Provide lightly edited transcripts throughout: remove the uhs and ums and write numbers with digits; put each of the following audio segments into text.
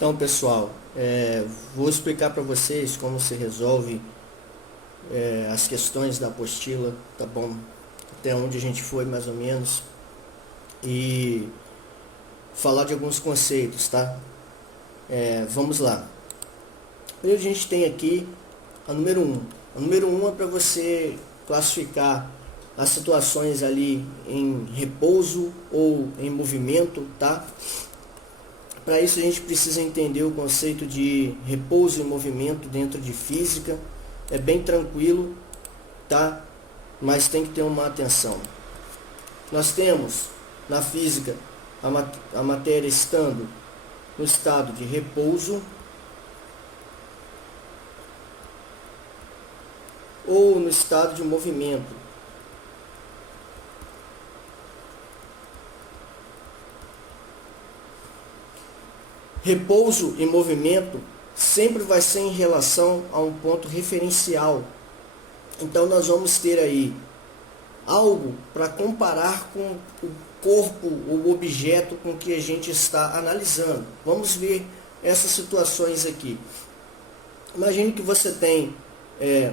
Então, pessoal, vou explicar para vocês como se resolve as questões da apostila, tá bom? Até onde a gente foi mais ou menos e falar de alguns conceitos, tá? Vamos lá. Primeiro a gente tem aqui a número 1. A número 1 é para você classificar as situações ali em repouso ou em movimento, tá? Para isso a gente precisa entender o conceito de repouso e movimento dentro de física. É bem tranquilo, tá? Mas tem que ter uma atenção. Nós temos na física a matéria estando no estado de repouso ou no estado de movimento. Repouso e movimento sempre vai ser em relação a um ponto referencial. Então nós vamos ter aí algo para comparar com o corpo ou o objeto com que a gente está analisando. Vamos ver essas situações aqui. Imagine que você tem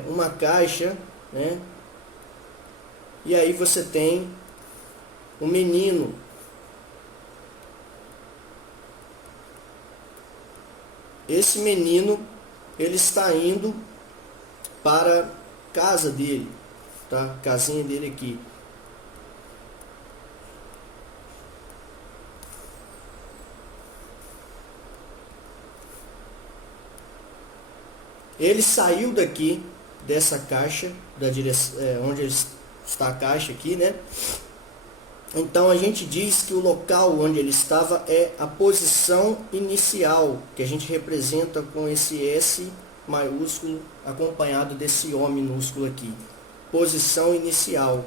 uma caixa, né? E aí você tem um menino. Esse menino, ele está indo para a casa dele, tá? Casinha dele aqui. Ele saiu daqui dessa caixa, da direção, onde está a caixa aqui, né? Então a gente diz que o local onde ele estava é a posição inicial, que a gente representa com esse S maiúsculo acompanhado desse O minúsculo aqui. Posição inicial.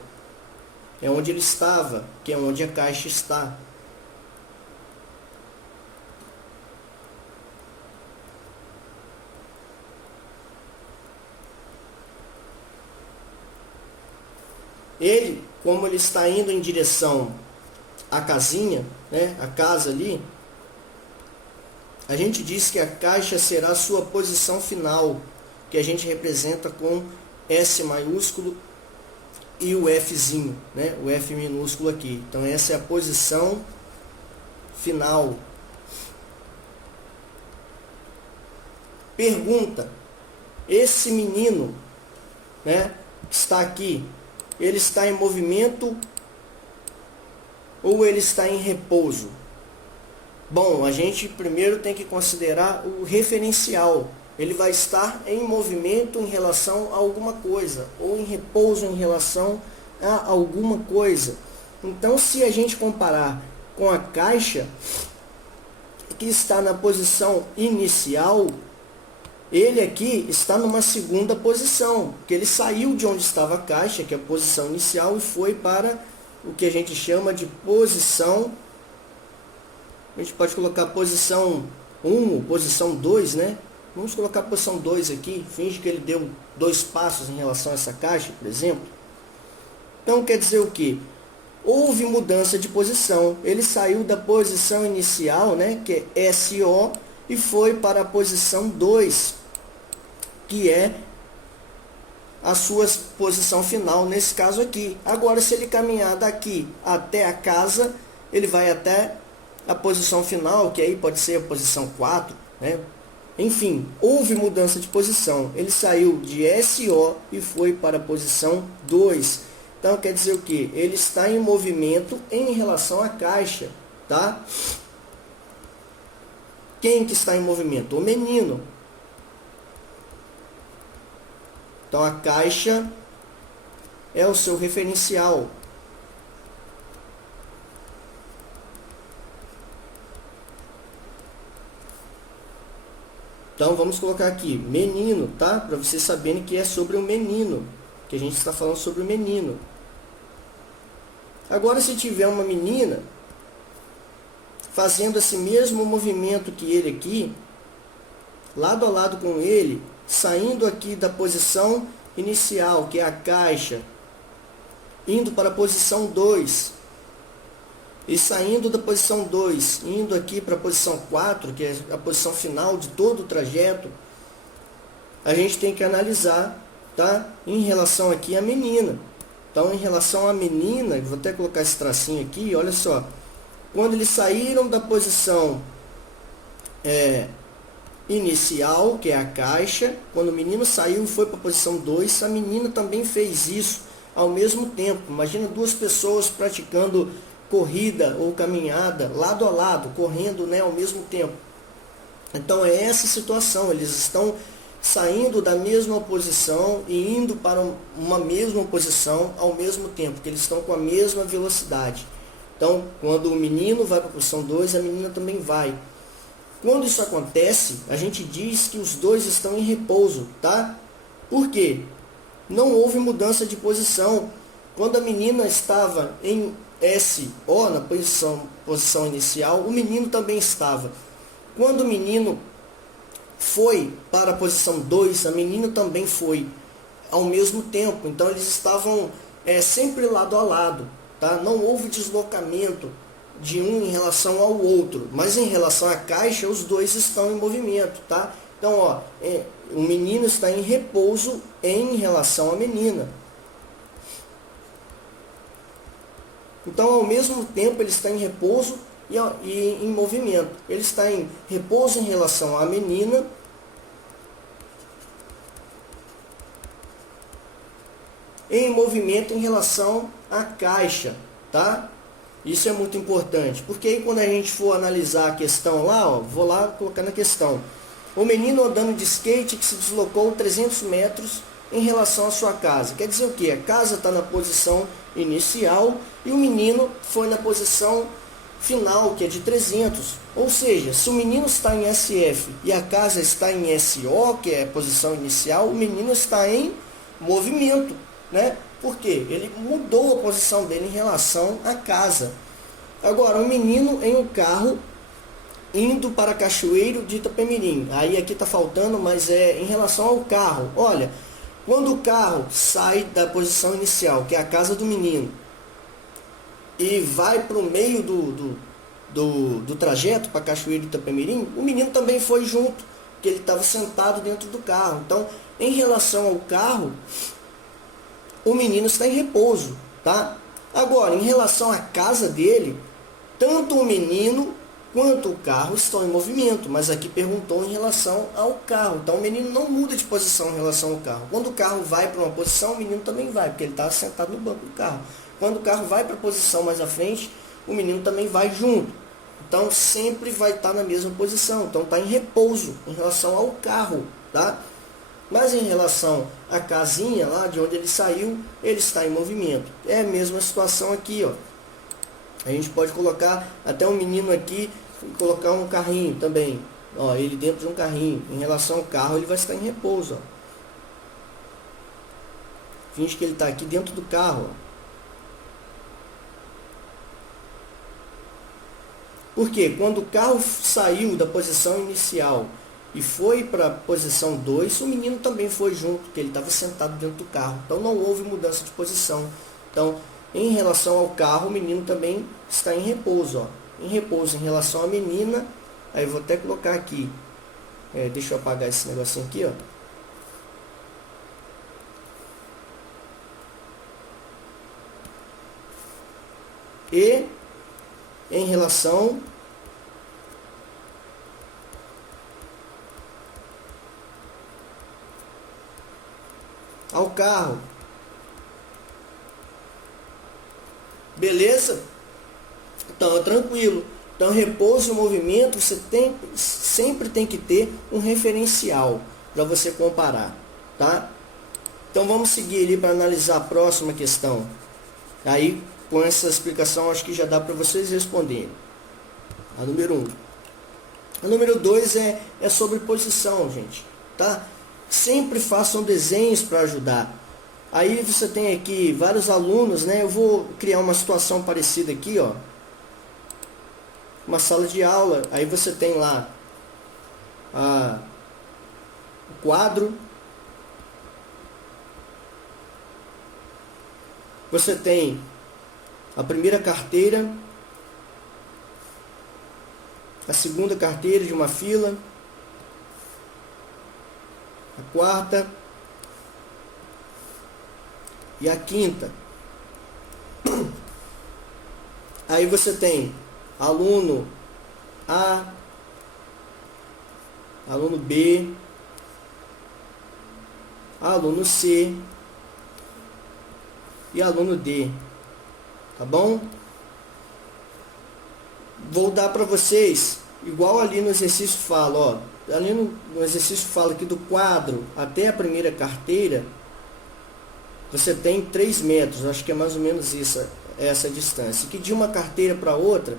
É onde ele estava, que é onde a caixa está. Ele, como ele está indo em direção à casinha, né, a casa ali, a gente diz que a caixa será a sua posição final, que a gente representa com S maiúsculo e o Fzinho, né, o F minúsculo aqui. Então essa é a posição final. Pergunta: esse menino, né, que está aqui, ele está em movimento ou ele está em repouso? Bom, a gente primeiro tem que considerar o referencial. Ele vai estar em movimento em relação a alguma coisa, ou em repouso em relação a alguma coisa. Então, se a gente comparar com a caixa, que está na posição inicial, ele aqui está numa segunda posição, porque ele saiu de onde estava a caixa, que é a posição inicial, e foi para o que a gente chama de posição. A gente pode colocar posição 1 ou posição 2, né? Vamos colocar posição 2 aqui, finge que ele deu 2 passos em relação a essa caixa, por exemplo. Então quer dizer o quê? Houve mudança de posição. Ele saiu da posição inicial, né, que é SO, e foi para a posição 2, que é a sua posição final nesse caso aqui. Agora, se ele caminhar daqui até a casa, ele vai até a posição final, que aí pode ser a posição 4, né? Enfim, houve mudança de posição. Ele saiu de SO e foi para a posição 2. Então, quer dizer o quê? Ele está em movimento em relação à caixa, tá? Quem que está em movimento? O menino. Então a caixa é o seu referencial. Então vamos colocar aqui menino, tá? Para vocês saberem que é sobre o menino, que a gente está falando sobre o menino. Agora, se tiver uma menina fazendo esse mesmo movimento que ele aqui, lado a lado com ele, saindo aqui da posição inicial, que é a caixa, indo para a posição 2. e saindo da posição 2, indo aqui para a posição 4, que é a posição final de todo o trajeto, a gente tem que analisar, tá? Em relação aqui à menina. Então, em relação à menina, vou até colocar esse tracinho aqui, olha só. Quando eles saíram da posição inicial, que é a caixa, quando o menino saiu e foi para a posição 2, a menina também fez isso ao mesmo tempo. Imagina duas pessoas praticando corrida ou caminhada lado a lado, correndo, né, ao mesmo tempo. Então é essa situação, eles estão saindo da mesma posição e indo para uma mesma posição ao mesmo tempo, que eles estão com a mesma velocidade. Então, quando o menino vai para a posição 2, a menina também vai. Quando isso acontece, a gente diz que os dois estão em repouso, tá? Por quê? Não houve mudança de posição. Quando a menina estava em SO, na posição inicial, o menino também estava. Quando o menino foi para a posição 2, a menina também foi ao mesmo tempo. Então eles estavam sempre lado a lado, tá? Não houve deslocamento de um em relação ao outro, mas em relação à caixa, os dois estão em movimento, tá? Então, ó, o menino está em repouso em relação à menina. Então, ao mesmo tempo, ele está em repouso e em movimento. Ele está em repouso em relação à menina e em movimento em relação à caixa, tá? Isso é muito importante, porque aí quando a gente for analisar a questão lá, ó, vou lá colocar na questão. O menino andando de skate que se deslocou 300 metros em relação à sua casa. Quer dizer o quê? A casa está na posição inicial e o menino foi na posição final, que é de 300. Ou seja, se o menino está em SF e a casa está em SO, que é a posição inicial, o menino está em movimento, né? Porque ele mudou a posição dele em relação à casa. Agora, o menino em um carro indo para Cachoeiro de Itapemirim. Aí aqui está faltando, mas é em relação ao carro. Olha, quando o carro sai da posição inicial, que é a casa do menino, e vai para o meio do trajeto para Cachoeiro de Itapemirim, o menino também foi junto, porque ele estava sentado dentro do carro. Então, em relação ao carro, o menino está em repouso, tá? Agora, em relação à casa dele, tanto o menino quanto o carro estão em movimento, mas aqui perguntou em relação ao carro. Então, o menino não muda de posição em relação ao carro. Quando o carro vai para uma posição, o menino também vai, porque ele está sentado no banco do carro. Quando o carro vai para a posição mais à frente, o menino também vai junto. Então, sempre vai estar na mesma posição. Então, está em repouso em relação ao carro, tá? Mas em relação à casinha lá de onde ele saiu, ele está em movimento. É a mesma situação aqui, ó. A gente pode colocar até um menino aqui, colocar um carrinho também. Ó, ele dentro de um carrinho. Em relação ao carro, ele vai estar em repouso, ó. Finge que ele está aqui dentro do carro, ó. Porque quando o carro saiu da posição inicial e foi para a posição 2, o menino também foi junto, porque ele estava sentado dentro do carro. Então não houve mudança de posição. Então, em relação ao carro, o menino também está em repouso, ó. Em repouso em relação à menina, aí eu vou até colocar aqui. Deixa eu apagar esse negocinho aqui, ó. E em relação ao carro. Beleza? Então é tranquilo. Então repouso e movimento, você sempre tem que ter um referencial para você comparar, tá? Então vamos seguir ali para analisar a próxima questão. Aí com essa explicação acho que já dá para vocês responderem. A número 1. A número 2 é sobre posição, gente, tá? Sempre façam desenhos para ajudar. Aí você tem aqui vários alunos, né? Eu vou criar uma situação parecida aqui, ó. Uma sala de aula. Aí você tem lá o quadro. Você tem a primeira carteira, a segunda carteira de uma fila, a quarta e a quinta. Aí você tem aluno A, aluno B, aluno C e aluno D, tá bom? Vou dar para vocês, igual ali no exercício fala, ó, ali no exercício fala que do quadro até a primeira carteira, você tem 3 metros, acho que é mais ou menos isso, essa distância. Que de uma carteira para outra,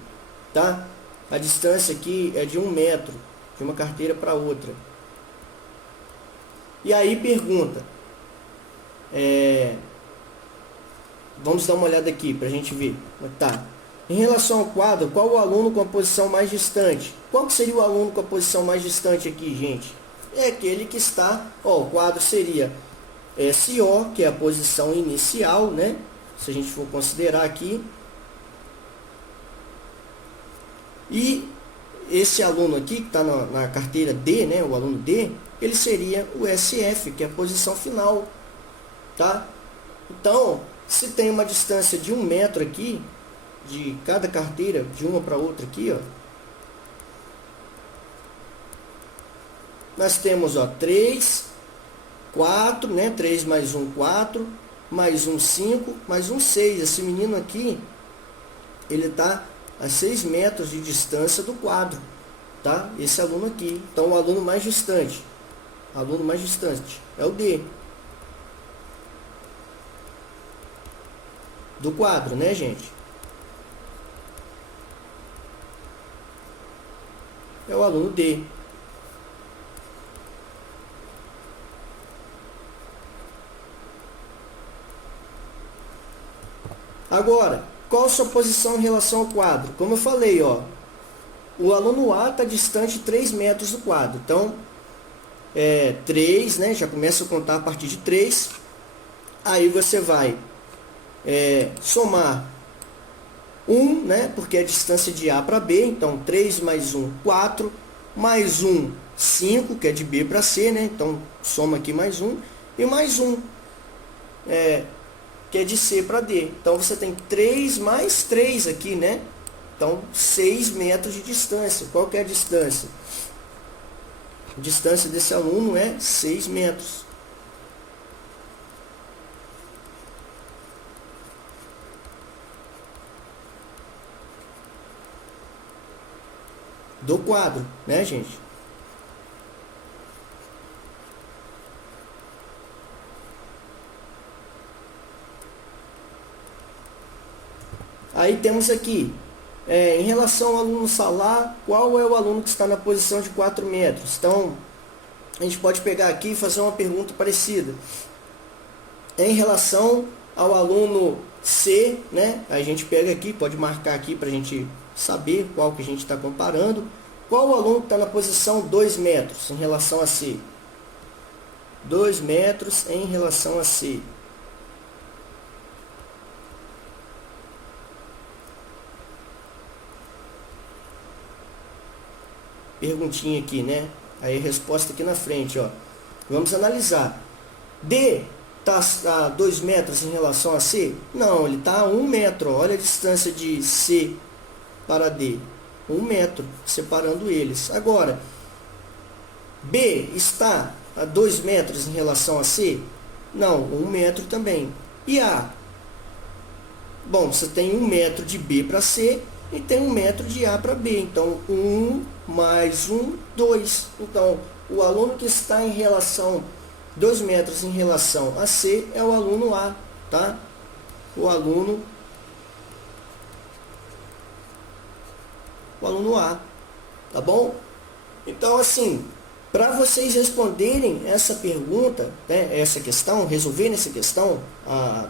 tá? A distância aqui é de 1 metro, de uma carteira para outra. E aí pergunta, vamos dar uma olhada aqui para a gente ver. Tá. Em relação ao quadro, qual o aluno com a posição mais distante? Qual que seria o aluno com a posição mais distante aqui, gente? É aquele que está, ó, o quadro seria SO, que é a posição inicial, né? Se a gente for considerar aqui. E esse aluno aqui, que está na carteira D, né? O aluno D, ele seria o SF, que é a posição final, tá? Então, se tem uma distância de 1 metro aqui, de cada carteira, de uma para outra aqui, ó, nós temos, ó, 3, 4, né? 3 mais 1, 4, mais 1, 5, mais 1, 6. Esse menino aqui, ele está a 6 metros de distância do quadro, tá? Esse aluno aqui. Então, o aluno mais distante é o D. Do quadro, né, gente? É o aluno D. Agora, qual a sua posição em relação ao quadro? Como eu falei, ó, o aluno A está distante 3 metros do quadro. Então, 3, né? Já começa a contar a partir de 3. Aí você vai somar 1, né? Porque é a distância de A para B. Então, 3 mais 1, 4. Mais 1, 5, que é de B para C, né? Então, soma aqui mais 1. E mais 1, que é de C para D. Então, você tem 3 mais 3 aqui, né? Então, 6 metros de distância. Qual que é a distância? A distância desse aluno é 6 metros. Do quadro, né, gente? Aí temos aqui, em relação ao aluno salar, qual é o aluno que está na posição de 4 metros? Então, a gente pode pegar aqui e fazer uma pergunta parecida. Em relação ao aluno C, né? A gente pega aqui, pode marcar aqui para a gente saber qual que a gente está comparando. Qual o aluno que está na posição 2 metros em relação a C? 2 metros em relação a C. Perguntinha aqui, né? Aí a resposta aqui na frente, ó. Vamos analisar. D está a 2 metros em relação a C? Não, ele está a 1 metro. Olha a distância de C para D. 1 metro, separando eles. Agora, B está a 2 metros em relação a C? Não, 1 metro também. E A? Bom, você tem 1 metro de B para C e tem 1 metro de A para B. Então, 1 mais 1, 2. Então, o aluno que está em relação, 2 metros em relação a C é o aluno A, tá? O aluno A, tá bom? Então, assim, para vocês responderem essa pergunta, né, essa questão, resolverem essa questão, a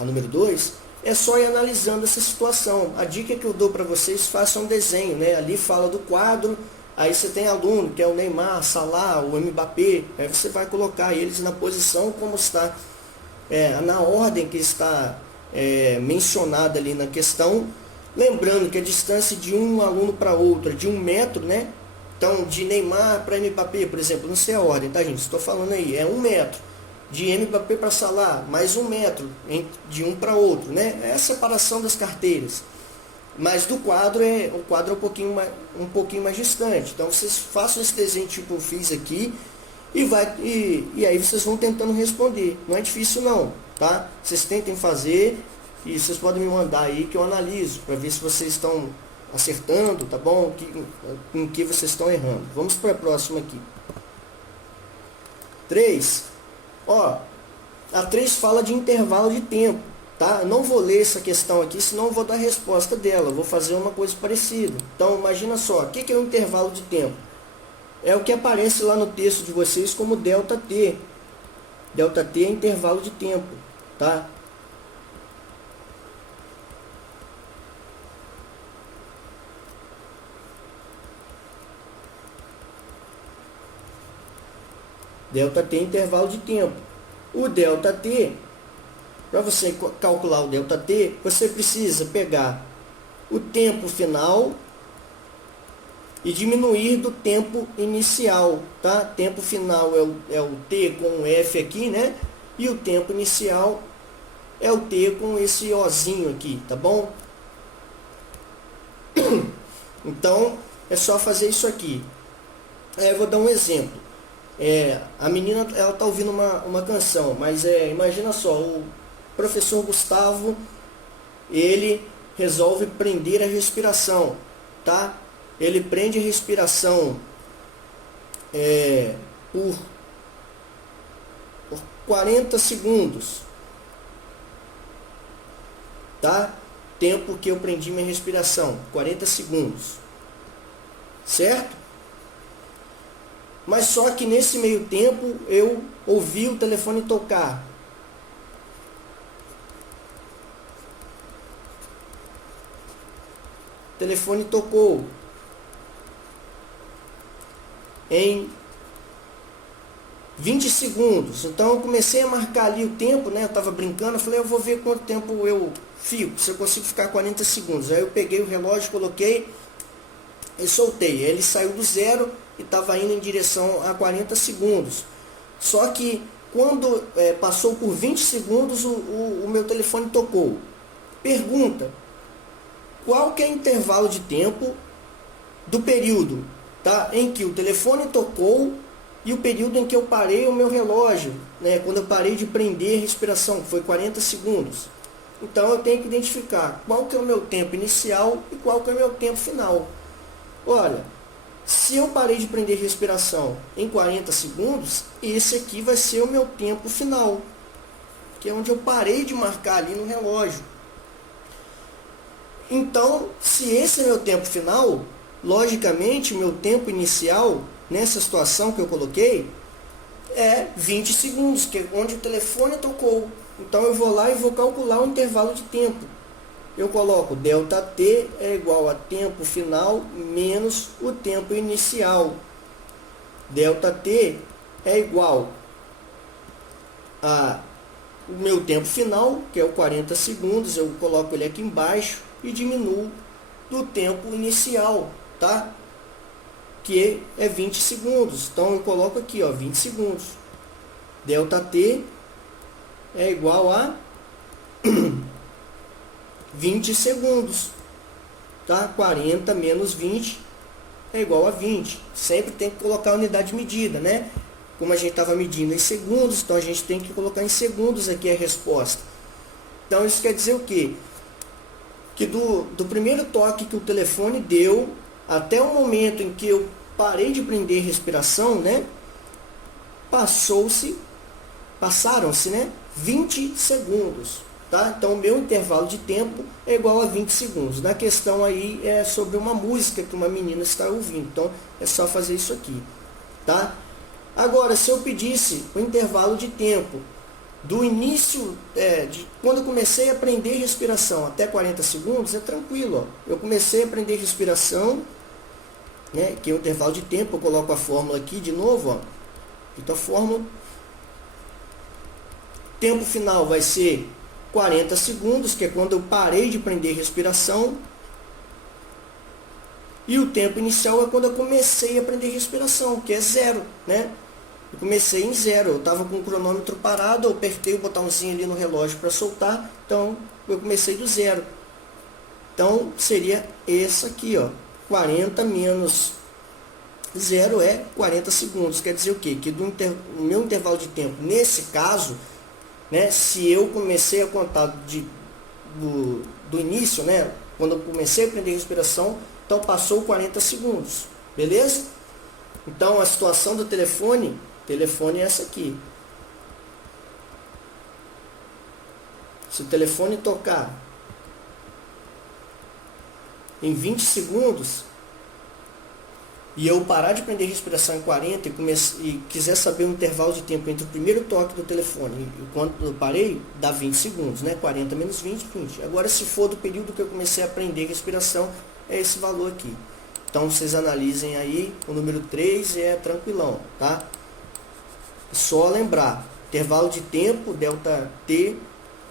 número 2, é só ir analisando essa situação. A dica que eu dou para vocês, façam um desenho, né? Ali fala do quadro, aí você tem aluno, que é o Neymar, Salah, o Mbappé, aí você vai colocar eles na posição como está, na ordem que está mencionada ali na questão, Lembrando que a distância de um aluno para outro é de 1 metro, né? Então, de Neymar para Mbappé, por exemplo, não sei a ordem, tá, gente? Estou falando aí, é 1 metro. De Mbappé para Salah, mais 1 metro, de um para outro, né? É a separação das carteiras. Mas do quadro, o quadro é um pouquinho mais distante. Então, vocês façam esse desenho tipo eu fiz aqui e aí vocês vão tentando responder. Não é difícil não, tá? Vocês tentem fazer e vocês podem me mandar aí que eu analiso para ver se vocês estão acertando, tá bom? Em que vocês estão errando. Vamos para a próxima aqui. 3. Ó, a 3 fala de intervalo de tempo, tá? Eu não vou ler essa questão aqui, senão eu vou dar a resposta dela. Eu vou fazer uma coisa parecida. Então, imagina só, o que é o intervalo de tempo? É o que aparece lá no texto de vocês como ΔT. ΔT é intervalo de tempo, tá? ΔT é intervalo de tempo. O ΔT, para você calcular o ΔT, você precisa pegar o tempo final e diminuir do tempo inicial, tá? Tempo final é o T com o F aqui, né? E o tempo inicial é o T com esse Ozinho aqui, tá bom? Então, é só fazer isso aqui. Eu vou dar um exemplo. A menina, ela tá ouvindo uma canção, mas imagina só, o professor Gustavo, ele resolve prender a respiração, tá? Ele prende a respiração por 40 segundos, tá? Tempo que eu prendi minha respiração, 40 segundos, certo? Mas só que nesse meio tempo eu ouvi o telefone tocar. O telefone tocou em 20 segundos. Então eu comecei a marcar ali o tempo, né? Eu estava brincando, eu falei, eu vou ver quanto tempo eu fico, se eu consigo ficar 40 segundos. Aí eu peguei o relógio, coloquei e soltei. Aí ele saiu do zero e estava indo em direção a 40 segundos. Só que quando passou por 20 segundos, o meu telefone tocou. Pergunta, qual que é o intervalo de tempo do período, tá, em que o telefone tocou e o período em que eu parei o meu relógio, né, quando eu parei de prender a respiração, que foi 40 segundos. Então eu tenho que identificar qual que é o meu tempo inicial e qual que é o meu tempo final. Olha, se eu parei de prender respiração em 40 segundos, esse aqui vai ser o meu tempo final, que é onde eu parei de marcar ali no relógio. Então, se esse é meu tempo final, logicamente, meu tempo inicial, nessa situação que eu coloquei, é 20 segundos, que é onde o telefone tocou. Então, eu vou lá e vou calcular o intervalo de tempo. Eu coloco ΔT é igual a tempo final menos o tempo inicial. ΔT é igual a o meu tempo final, que é o 40 segundos, eu coloco ele aqui embaixo e diminuo do tempo inicial, tá? Que é 20 segundos. Então eu coloco aqui, ó, 20 segundos. ΔT é igual a 20 segundos, tá? 40 menos 20 é igual a 20. Sempre tem que colocar a unidade de medida, né? Como a gente estava medindo em segundos, então a gente tem que colocar em segundos aqui a resposta. Então isso quer dizer o quê? Que do primeiro toque que o telefone deu até o momento em que eu parei de prender respiração, né? Passaram-se, né? 20 segundos. Tá? Então, o meu intervalo de tempo é igual a 20 segundos. Na questão aí é sobre uma música que uma menina está ouvindo. Então, é só fazer isso aqui. Tá? Agora, se eu pedisse o intervalo de tempo do início, de quando eu comecei a prender respiração até 40 segundos, é tranquilo. Ó. Eu comecei a prender respiração, né, que é o intervalo de tempo. Eu coloco a fórmula aqui de novo. Ó. Então, a fórmula. Tempo final vai ser 40 segundos, que é quando eu parei de prender respiração, E o tempo inicial é quando eu comecei a aprender respiração, que é 0, né? Eu comecei em 0, eu estava com o cronômetro parado, eu apertei o botãozinho ali no relógio para soltar, então eu comecei do 0. Então seria esse aqui, ó, 40 menos 0 é 40 segundos. Quer dizer o quê? Que do meu intervalo de tempo, nesse caso, né, se eu comecei a contar do início, né, quando eu comecei a aprender respiração, então passou 40 segundos, beleza? Então a situação do telefone é essa aqui. Se o telefone tocar em 20 segundos e eu parar de aprender respiração em 40 e quiser saber o intervalo de tempo entre o primeiro toque do telefone e quando eu parei, dá 20 segundos, né? 40 menos 20, 20. Agora, se for do período que eu comecei a aprender respiração, é esse valor aqui. Então, vocês analisem aí, o número 3 é tranquilão, tá? Só lembrar, intervalo de tempo, delta T,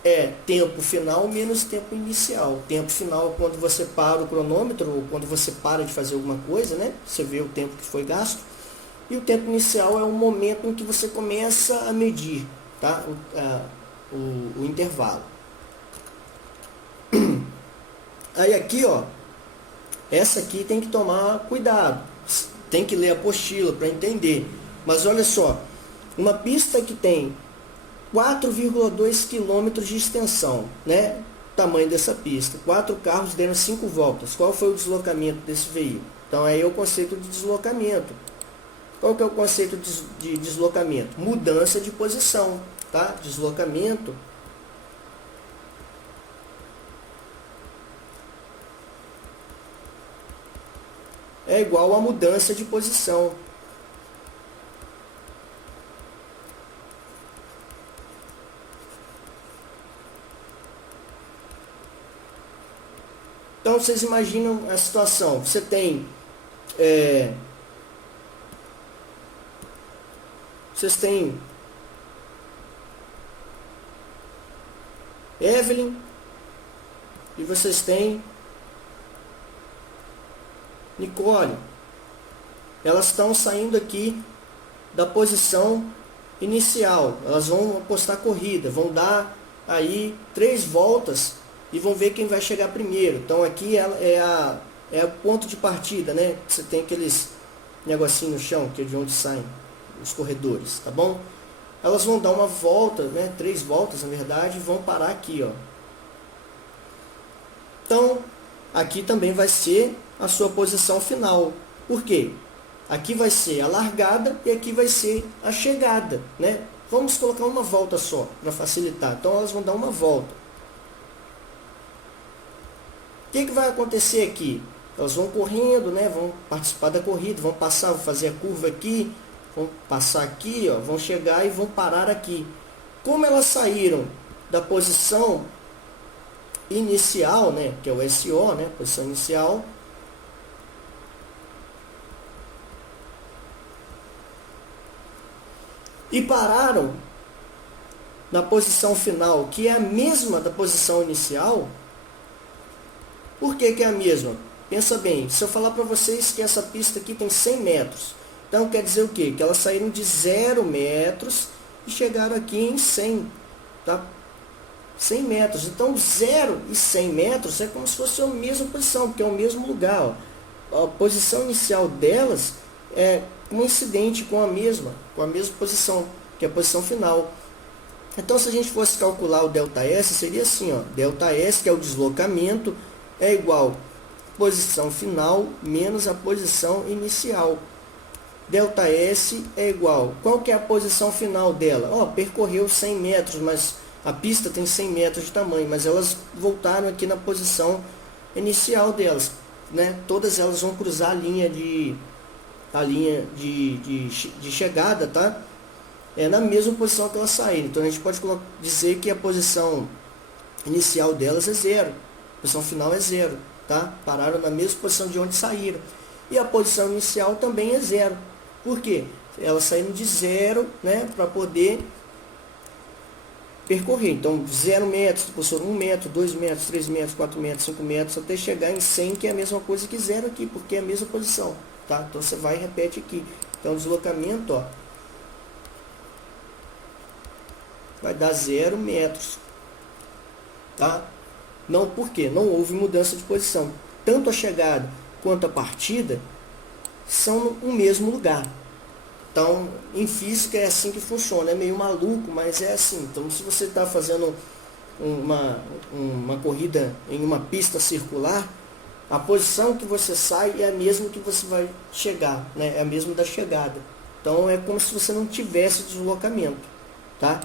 é tempo final menos tempo inicial. Tempo final é quando você para o cronômetro, ou quando você para de fazer alguma coisa, né? Você vê o tempo que foi gasto. E o tempo inicial é o momento em que você começa a medir, tá? O intervalo. Aí aqui, ó, essa aqui tem que tomar cuidado. Tem que ler a apostila para entender. Mas olha só, uma pista que tem 4,2 km de extensão, né? Tamanho dessa pista. 4 carros deram 5 voltas. Qual foi o deslocamento desse veículo? Então aí é o conceito de deslocamento. Qual que é o conceito de deslocamento? Mudança de posição, tá? Deslocamento é igual a mudança de posição. Então, vocês imaginam a situação. Você tem... vocês têm Evelyn e vocês têm Nicole. Elas estão saindo aqui da posição inicial. Elas vão apostar corrida. Vão dar aí 3 voltas e vão ver quem vai chegar primeiro. Então aqui é o ponto de partida, né? Você tem aqueles negocinho no chão, que é de onde saem os corredores, tá bom? Elas vão dar uma volta, né? 3 voltas, na verdade, e vão parar aqui, ó. Então, aqui também vai ser a sua posição final. Por quê? Aqui vai ser a largada e aqui vai ser a chegada, né? Vamos colocar uma volta só, para facilitar. Então, elas vão dar uma volta. O que vai acontecer aqui? Elas vão correndo, né? Vão participar da corrida, vão passar, vão fazer a curva aqui, vão passar aqui, ó, vão chegar e vão parar aqui. Como elas saíram da posição inicial, né? Que é o SO, né? Posição inicial. E pararam na posição final, que é a mesma da posição inicial. Por que é a mesma? Pensa bem, se eu falar para vocês que essa pista aqui tem 100 metros, então quer dizer o quê? Que elas saíram de 0 metros e chegaram aqui em 100, tá? 100 metros. Então 0 e 100 metros é como se fosse a mesma posição, porque é o mesmo lugar. Ó. A posição inicial delas é coincidente com a mesma posição, que é a posição final. Então se a gente fosse calcular o ΔS, seria assim, ó, ΔS, que é o deslocamento, é igual posição final menos a posição inicial. ΔS é igual, qual que é a posição final dela? Ó, percorreu 100 metros, mas a pista tem 100 metros de tamanho, mas elas voltaram aqui na posição inicial delas, né? Todas elas vão cruzar a linha de chegada, tá? É na mesma posição que elas saíram. Então a gente pode dizer que a posição inicial delas é 0. A posição final é 0, tá? Pararam na mesma posição de onde saíram. E a posição inicial também é 0. Por quê? Elas saíram de 0, né? Para poder percorrer. Então, 0 metros, depois 1 metro, 2 metros, 3 metros, 4 metros, 5 metros, até chegar em 100, que é a mesma coisa que 0 aqui, porque é a mesma posição, tá? Então, você vai e repete aqui. Então, o deslocamento, ó, vai dar 0 metros, tá? Não, por quê? Não houve mudança de posição. Tanto a chegada quanto a partida são no mesmo lugar. Então, em física é assim que funciona. É meio maluco, mas é assim. Então, se você está fazendo uma corrida em uma pista circular, a posição que você sai é a mesma que você vai chegar, né? É a mesma da chegada. Então, é como se você não tivesse deslocamento, tá?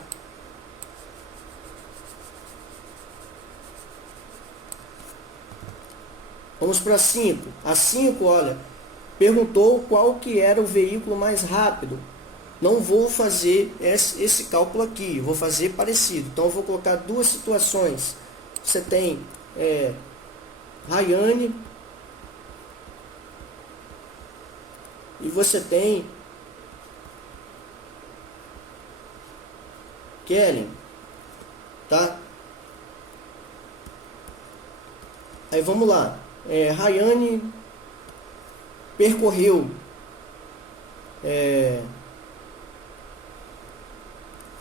Vamos para 5. A 5, olha, perguntou qual que era o veículo mais rápido. Não vou fazer esse cálculo aqui, vou fazer parecido. Então, eu vou colocar duas situações. Você tem Rayane e você tem Kellen, tá? Aí vamos lá. Rayane percorreu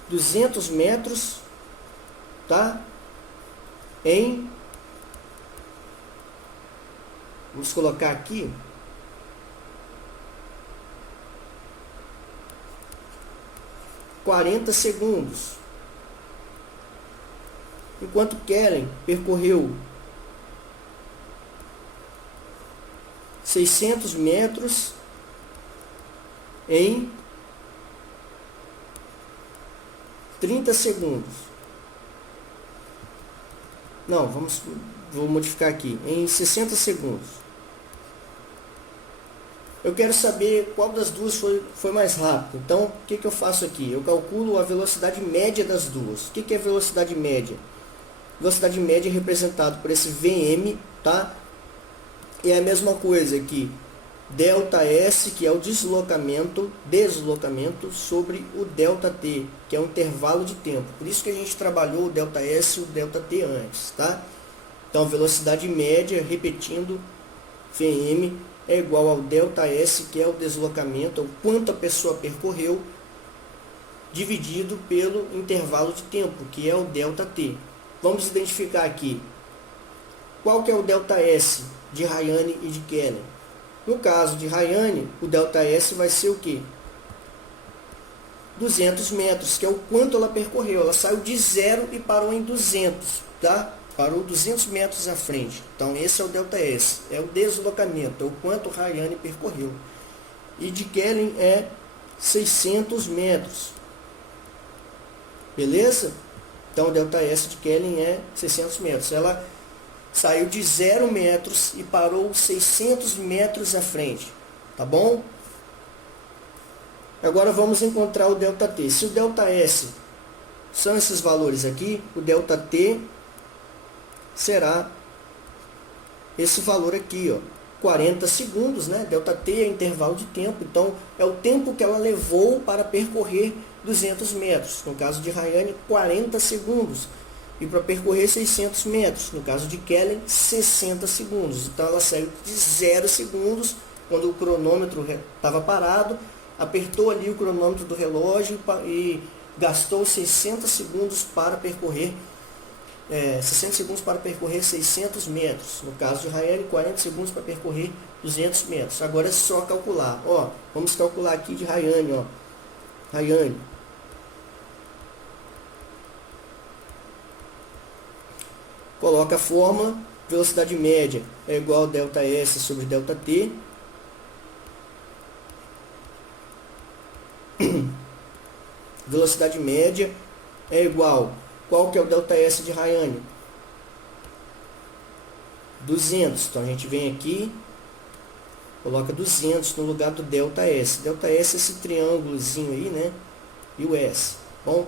200 metros, tá? Vamos colocar aqui 40 segundos. Enquanto Kellen percorreu 600 metros em 30 segundos. Não, vou modificar aqui, em 60 segundos. Eu quero saber qual das duas foi mais rápido. Então, o que eu faço aqui? Eu calculo a velocidade média das duas. O que é velocidade média? Velocidade média é representado por esse Vm, tá? E é a mesma coisa que ΔS, que é o deslocamento sobre o ΔT, que é o intervalo de tempo. Por isso que a gente trabalhou o ΔS e o ΔT antes, tá? Então, velocidade média, repetindo, Vm é igual ao ΔS, que é o deslocamento, o quanto a pessoa percorreu, dividido pelo intervalo de tempo, que é o ΔT. Vamos identificar aqui. Qual que é o ΔS de Rayane e de Kellen? No caso de Rayane, o ΔS vai ser o quê? 200 metros, que é o quanto ela percorreu. Ela saiu de 0 e parou em 200, tá? Parou 200 metros à frente. Então, esse é o ΔS. É o deslocamento, é o quanto Rayane percorreu. E de Kellen é 600 metros. Beleza? Então, o ΔS de Kellen é 600 metros. Ela saiu de 0 metros e parou 600 metros à frente. Tá bom? Agora vamos encontrar o ΔT. Se o ΔS são esses valores aqui, o ΔT será esse valor aqui, ó, 40 segundos, né? ΔT é intervalo de tempo, então é o tempo que ela levou para percorrer 200 metros. No caso de Rayane, 40 segundos. E para percorrer 600 metros. No caso de Kellen, 60 segundos. Então ela saiu de 0 segundos, quando o cronômetro estava parado, apertou ali o cronômetro do relógio e gastou 60 segundos para percorrer 600 metros. No caso de Rayane, 40 segundos para percorrer 200 metros. Agora é só calcular. Ó, vamos calcular aqui de Rayane. Ó. Rayane. Coloca a fórmula. Velocidade média é igual a ΔS sobre ΔT. Velocidade média é igual. Qual que é o ΔS de Rayane? 200. Então a gente vem aqui, coloca 200 no lugar do ΔS. ΔS é esse triângulozinho aí, né? E o S. Bom,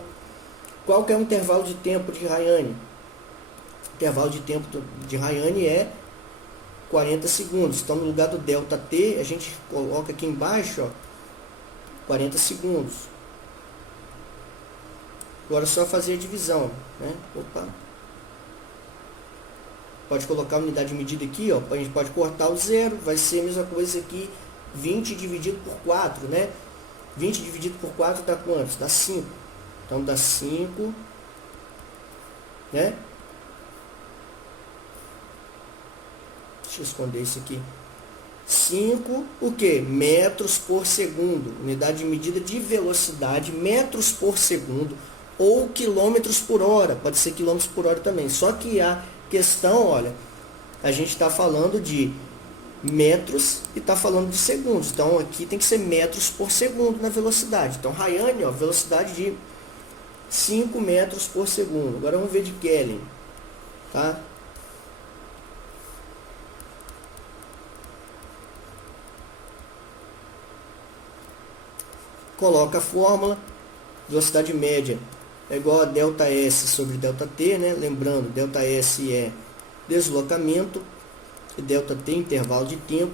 qual que é o intervalo de tempo de Rayane? O intervalo de tempo de Rayane é 40 segundos. Então no lugar do ΔT, a gente coloca aqui embaixo, ó, 40 segundos. Agora é só fazer a divisão, né? Opa. Pode colocar a unidade de medida aqui, ó. A gente pode cortar o zero, vai ser a mesma coisa aqui, 20 dividido por 4, né? 20 dividido por 4 dá quantos? Dá 5. Então dá 5, né? Deixa eu esconder isso aqui. 5, o que? Metros por segundo. Unidade de medida de velocidade, metros por segundo ou quilômetros por hora. Pode ser quilômetros por hora também. Só que a questão, olha, a gente está falando de metros e está falando de segundos. Então aqui tem que ser metros por segundo na velocidade. Então Rayane, ó, velocidade de 5 metros por segundo. Agora vamos ver de Kelvin, tá? Coloca a fórmula, velocidade média é igual a ΔS sobre ΔT, né? Lembrando, ΔS é deslocamento e ΔT intervalo de tempo.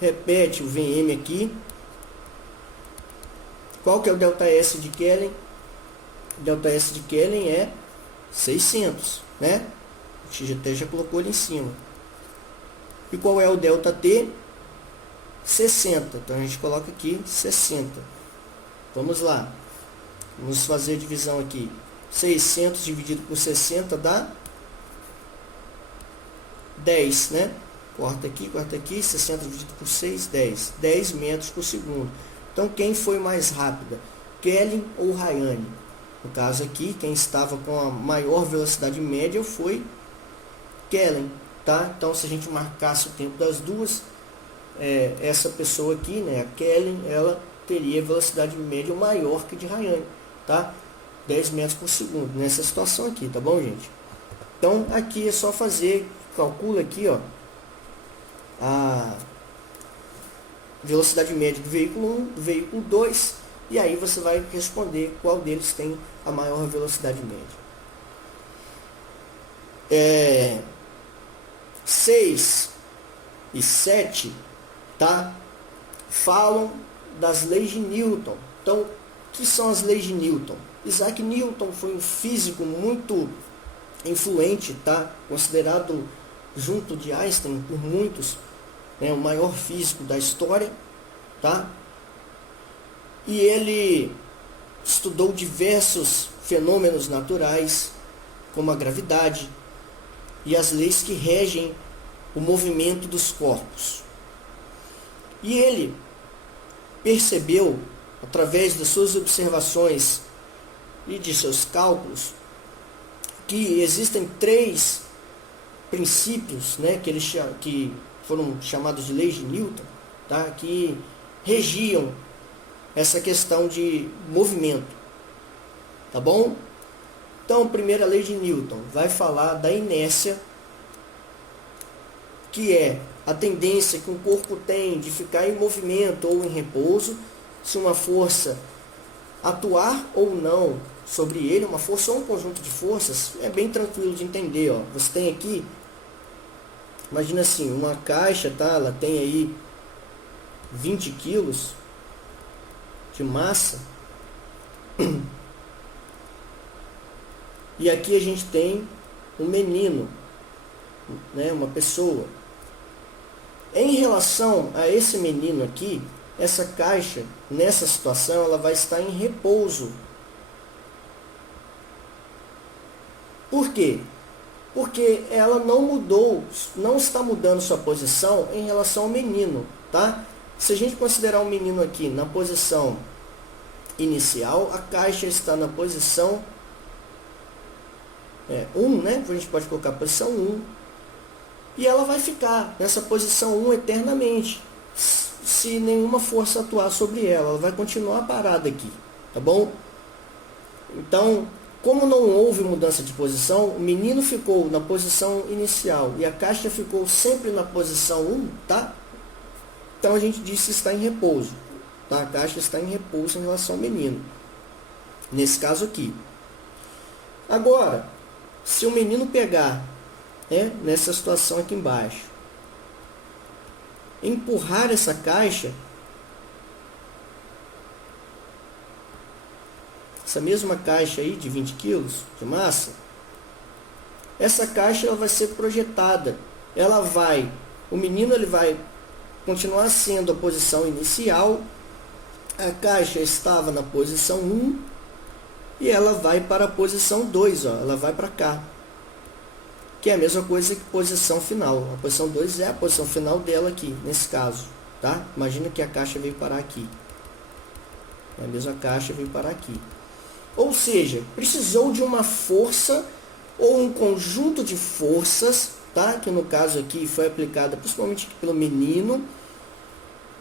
Repete o Vm aqui. Qual que é o ΔS de Kelvin? ΔS de Kelvin é 600, né? A gente até já colocou ali em cima. E qual é o ΔT? 60. Então a gente coloca aqui 60. Vamos lá. Vamos fazer a divisão aqui. 600 dividido por 60 dá 10, né? Corta aqui. 60 dividido por 6, 10. 10 metros por segundo. Então, quem foi mais rápida? Kelvin ou Rayane? No caso aqui, quem estava com a maior velocidade média foi Kelvin, tá? Então, se a gente marcasse o tempo das duas, essa pessoa aqui, né, a Kelvin, ela teria velocidade média maior que de Rayane, tá? 10 metros por segundo, nessa situação aqui, tá bom, gente? Então, aqui é só fazer, calcula aqui, ó, a velocidade média do veículo 1, do veículo 2, e aí você vai responder qual deles tem a maior velocidade média. 6 e 7, tá? Falam das leis de Newton. Então, o que são as leis de Newton? Isaac Newton foi um físico muito influente, tá? Considerado, junto de Einstein, por muitos, né, o maior físico da história, tá? E ele estudou diversos fenômenos naturais, como a gravidade e as leis que regem o movimento dos corpos. E ele percebeu, através das suas observações e de seus cálculos, que existem 3 princípios, né, que foram chamados de leis de Newton, tá, que regiam essa questão de movimento, tá bom? Então, a primeira lei de Newton vai falar da inércia, que é a tendência que um corpo tem de ficar em movimento ou em repouso, se uma força atuar ou não sobre ele, uma força ou um conjunto de forças, é bem tranquilo de entender, ó. Você tem aqui, imagina assim, uma caixa, tá? Ela tem aí 20 quilos de massa. E aqui a gente tem um menino, né? Uma pessoa. Em relação a esse menino aqui, essa caixa, nessa situação, ela vai estar em repouso. Por quê? Porque ela não mudou, não está mudando sua posição em relação ao menino, tá? Se a gente considerar o menino aqui na posição inicial, a caixa está na posição 1, né? A gente pode colocar a posição 1. E ela vai ficar nessa posição 1 eternamente, se nenhuma força atuar sobre ela. Ela vai continuar parada aqui, tá bom? Então, como não houve mudança de posição, o menino ficou na posição inicial e a caixa ficou sempre na posição 1, tá? Então a gente diz que está em repouso, tá? A caixa está em repouso em relação ao menino, nesse caso aqui. Agora, se o menino pegar, nessa situação aqui embaixo, empurrar essa caixa, essa mesma caixa aí de 20 kg de massa, essa caixa ela vai ser projetada, o menino ele vai continuar sendo a posição inicial, a caixa estava na posição 1 e ela vai para a posição 2, ó, ela vai para cá, que é a mesma coisa que posição final. A posição 2 é a posição final dela aqui, nesse caso, tá? Imagina que a caixa veio parar aqui. A mesma caixa veio parar aqui. Ou seja, precisou de uma força ou um conjunto de forças, tá? Que no caso aqui foi aplicada principalmente pelo menino,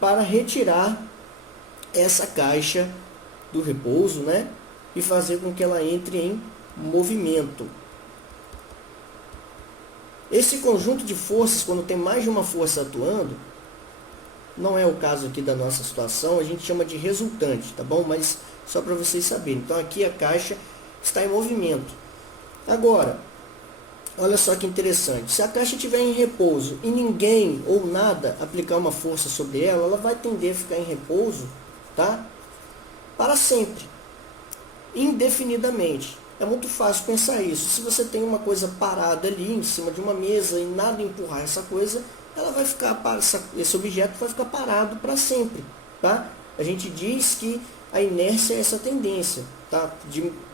para retirar essa caixa do repouso, né? E fazer com que ela entre em movimento. Esse conjunto de forças, quando tem mais de uma força atuando, não é o caso aqui da nossa situação, a gente chama de resultante, tá bom? Mas só para vocês saberem. Então aqui a caixa está em movimento. Agora, olha só que interessante. Se a caixa estiver em repouso e ninguém ou nada aplicar uma força sobre ela, ela vai tender a ficar em repouso, tá? Para sempre, indefinidamente. É muito fácil pensar isso. Se você tem uma coisa parada ali em cima de uma mesa e nada empurrar essa coisa, ela vai ficar, esse objeto vai ficar parado para sempre, tá? A gente diz que a inércia é essa tendência, tá?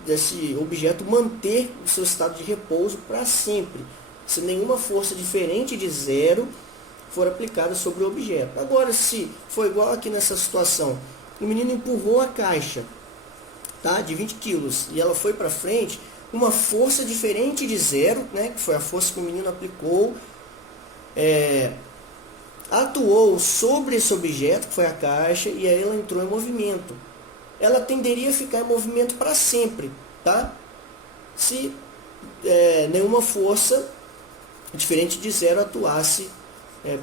Desse objeto manter o seu estado de repouso para sempre, se nenhuma força diferente de zero for aplicada sobre o objeto. Agora, se for igual aqui nessa situação, o menino empurrou a caixa, tá, de 20 quilos, e ela foi para frente, uma força diferente de zero, né, que foi a força que o menino aplicou, atuou sobre esse objeto, que foi a caixa, e aí ela entrou em movimento. Ela tenderia a ficar em movimento para sempre, tá? Se nenhuma força diferente de zero atuasse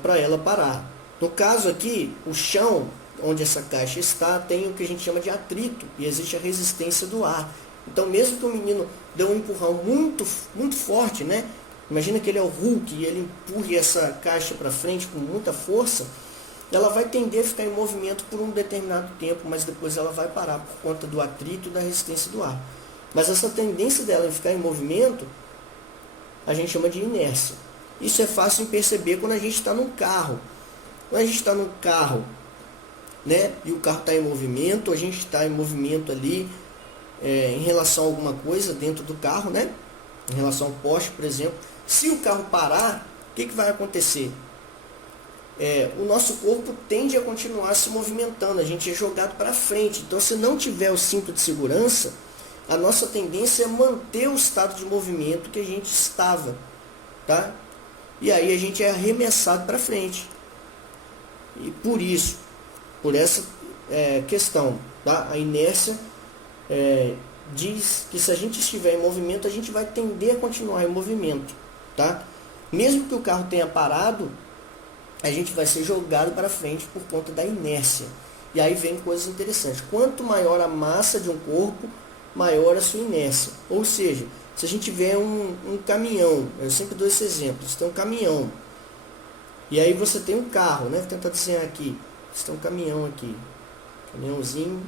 para ela parar. No caso aqui, o chão onde essa caixa está tem o que a gente chama de atrito, e existe a resistência do ar. Então, mesmo que o menino dê um empurrão muito, muito forte, né? Imagina que ele é o Hulk e ele empurre essa caixa para frente com muita força, ela vai tender a ficar em movimento por um determinado tempo, mas depois ela vai parar por conta do atrito e da resistência do ar. Mas essa tendência dela em ficar em movimento, a gente chama de inércia. Isso é fácil de perceber quando a gente está num carro. Quando a gente está num carro, né, e o carro está em movimento, a gente está em movimento ali em relação a alguma coisa dentro do carro, né? Em relação ao poste, por exemplo. Se o carro parar, o que vai acontecer? O nosso corpo tende a continuar se movimentando, a gente é jogado para frente. Então, se não tiver o cinto de segurança, a nossa tendência é manter o estado de movimento que a gente estava, tá? E aí a gente é arremessado para frente. E por essa questão, tá? A inércia diz que se a gente estiver em movimento, a gente vai tender a continuar em movimento, tá? Mesmo que o carro tenha parado, a gente vai ser jogado para frente por conta da inércia. E aí vem coisas interessantes. Quanto maior a massa de um corpo, maior a sua inércia. Ou seja, se a gente tiver um caminhão, eu sempre dou esse exemplo, você tem um caminhão, e aí você tem um carro, né? Vou tentar desenhar aqui. Você tem um caminhão aqui, caminhãozinho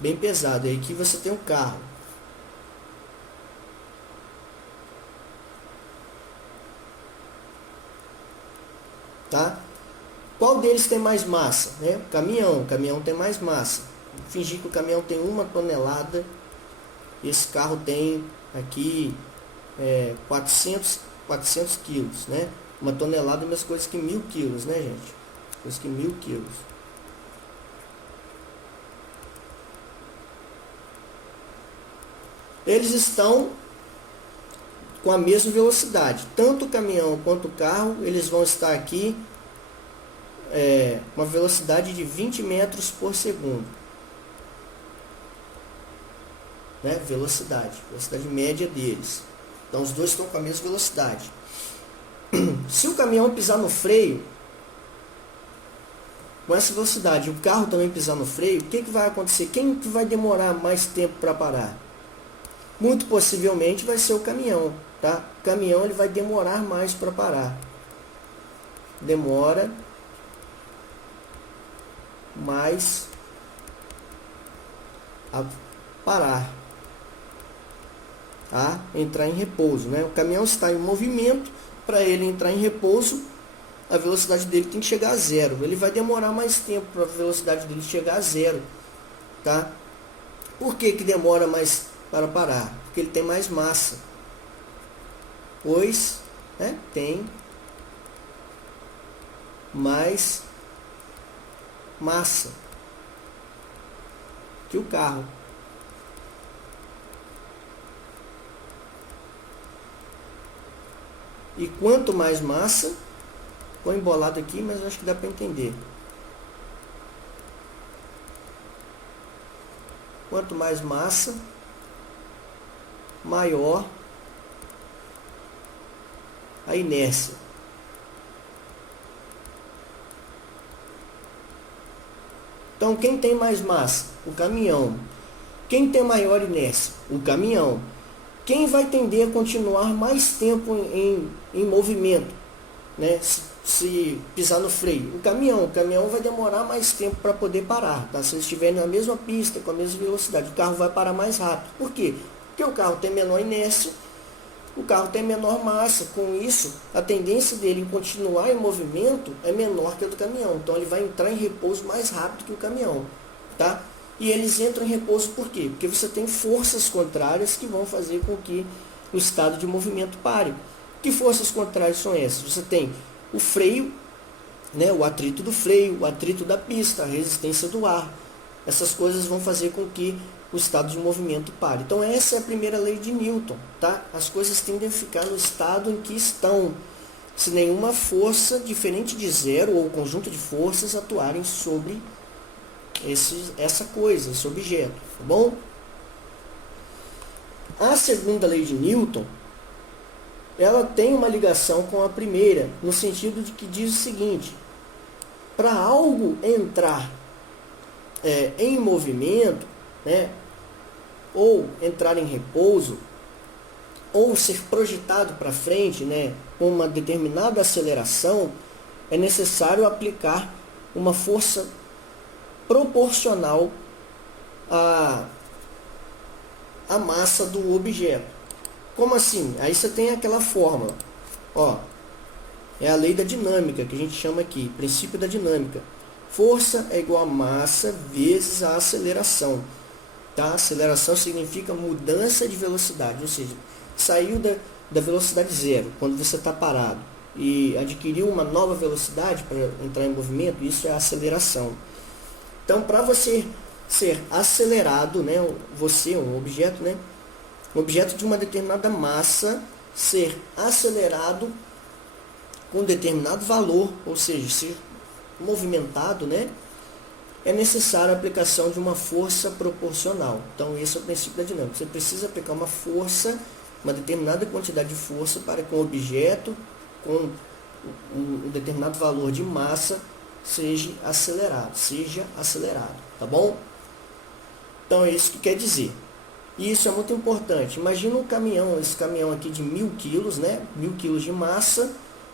bem pesado. E aqui você tem um carro. Tá? Qual deles tem mais massa? Né? O caminhão tem mais massa. Vou fingir que o caminhão tem 1 tonelada. E esse carro tem aqui 400 quilos, né? 1 tonelada é mais coisa que 1.000 quilos, né, gente? Coisa que 1.000 quilos. Eles estão com a mesma velocidade. Tanto o caminhão quanto o carro, eles vão estar aqui uma velocidade de 20 metros por segundo. Né? Velocidade média deles. Então os dois estão com a mesma velocidade. Se o caminhão pisar no freio, com essa velocidade, o carro também pisar no freio, o que vai acontecer? Quem que vai demorar mais tempo para parar? Muito possivelmente vai ser o caminhão, tá? O caminhão ele vai demorar mais para parar. Demora mais a parar, a entrar em repouso, né? O caminhão está em movimento, para ele entrar em repouso, a velocidade dele tem que chegar a zero. Ele vai demorar mais tempo para a velocidade dele chegar a zero, tá? Por que que demora mais para parar? Porque ele tem mais massa, pois, né, tem mais massa que o carro. E quanto mais massa, ficou embolado aqui, mas eu acho que dá para entender. Quanto mais massa, maior a inércia. Então, quem tem mais massa? O caminhão. Quem tem maior inércia? O caminhão. Quem vai tender a continuar mais tempo em movimento, né? Se pisar no freio? O caminhão. O caminhão vai demorar mais tempo para poder parar, tá? Se eles estiverem na mesma pista, com a mesma velocidade, o carro vai parar mais rápido. Por quê? Porque o carro tem menor inércia, o carro tem menor massa. Com isso, a tendência dele em continuar em movimento é menor que a do caminhão. Então, ele vai entrar em repouso mais rápido que o caminhão, tá? E eles entram em repouso por quê? Porque você tem forças contrárias que vão fazer com que o estado de movimento pare. Que forças contrárias são essas? Você tem o freio, né, o atrito do freio, o atrito da pista, a resistência do ar. Essas coisas vão fazer com que o estado de movimento pare. Então essa é a primeira lei de Newton, tá? As coisas tendem a ficar no estado em que estão, se nenhuma força diferente de zero ou conjunto de forças atuarem sobre essa coisa, esse objeto, tá bom? A segunda lei de Newton, ela tem uma ligação com a primeira, no sentido de que diz o seguinte: para algo entrar em movimento, né, ou entrar em repouso, ou ser projetado para frente, né, com uma determinada aceleração, é necessário aplicar uma força proporcional à massa do objeto. Como assim? Aí você tem aquela fórmula, ó, é a lei da dinâmica, que a gente chama aqui, princípio da dinâmica. Força é igual a massa vezes a aceleração, tá? Aceleração significa mudança de velocidade, ou seja, saiu da velocidade zero, quando você está parado, e adquiriu uma nova velocidade para entrar em movimento, isso é aceleração. Então, para você ser acelerado, né, você, um objeto, né, um objeto de uma determinada massa, ser acelerado com determinado valor, ou seja, ser movimentado, né, é necessária a aplicação de uma força proporcional. Então, esse é o princípio da dinâmica. Você precisa aplicar uma força, uma determinada quantidade de força para que um objeto com um determinado valor de massa seja acelerado, tá bom? Então, é isso que quer dizer. E isso é muito importante. Imagina um caminhão, esse caminhão aqui de 1000 quilos, né? 1000 quilos de massa.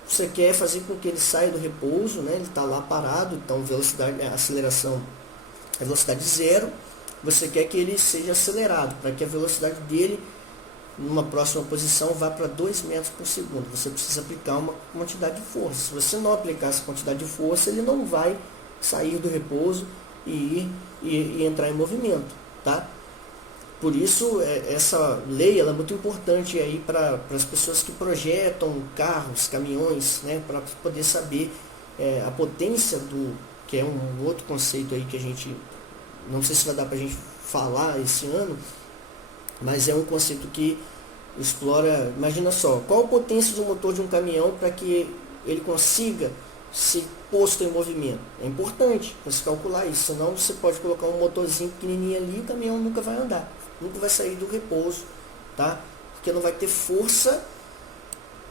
Você quer fazer com que ele saia do repouso, né? Ele está lá parado, então velocidade, aceleração é velocidade zero. Você quer que ele seja acelerado, para que a velocidade dele, numa próxima posição, vá para 2 metros por segundo. Você precisa aplicar uma quantidade de força. Se você não aplicar essa quantidade de força, ele não vai sair do repouso e entrar em movimento, tá? Por isso, essa lei ela é muito importante aí para as pessoas que projetam carros, caminhões, né, para poder saber a potência que é um outro conceito aí que a gente, não sei se vai dar para a gente falar esse ano, mas é um conceito que explora, imagina só, qual a potência do motor de um caminhão para que ele consiga ser posto em movimento. É importante você calcular isso, senão você pode colocar um motorzinho pequenininho ali e o caminhão nunca vai andar, nunca vai sair do repouso, tá? Porque não vai ter força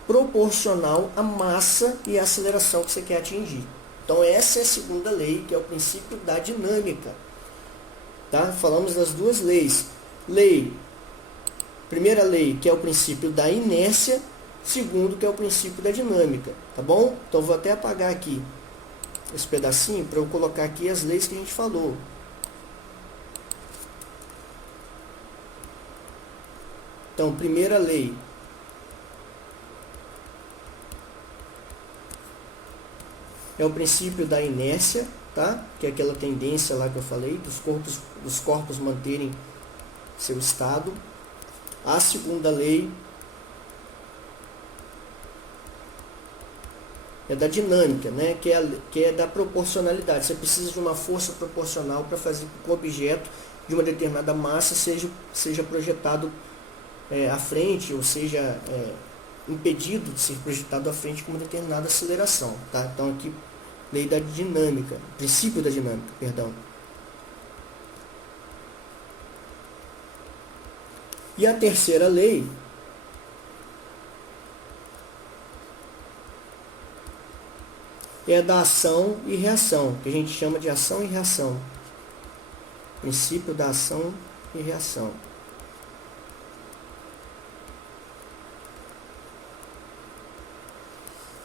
proporcional à massa e à aceleração que você quer atingir. Então essa é a segunda lei, que é o princípio da dinâmica, tá? Falamos das duas leis. Primeira lei, que é o princípio da inércia, segundo, que é o princípio da dinâmica, tá bom? Então vou até apagar aqui esse pedacinho para eu colocar aqui as leis que a gente falou. Então, primeira lei é o princípio da inércia, tá? Que é aquela tendência lá que eu falei, dos corpos manterem seu estado. A segunda lei é da dinâmica, né? Que é da proporcionalidade. Você precisa de uma força proporcional para fazer com que o objeto de uma determinada massa seja projetado à frente, ou seja, impedido de ser projetado à frente com uma determinada aceleração. Tá? Então aqui, lei da dinâmica, princípio da dinâmica, perdão. E a terceira lei é da ação e reação, que a gente chama de ação e reação. Princípio da ação e reação.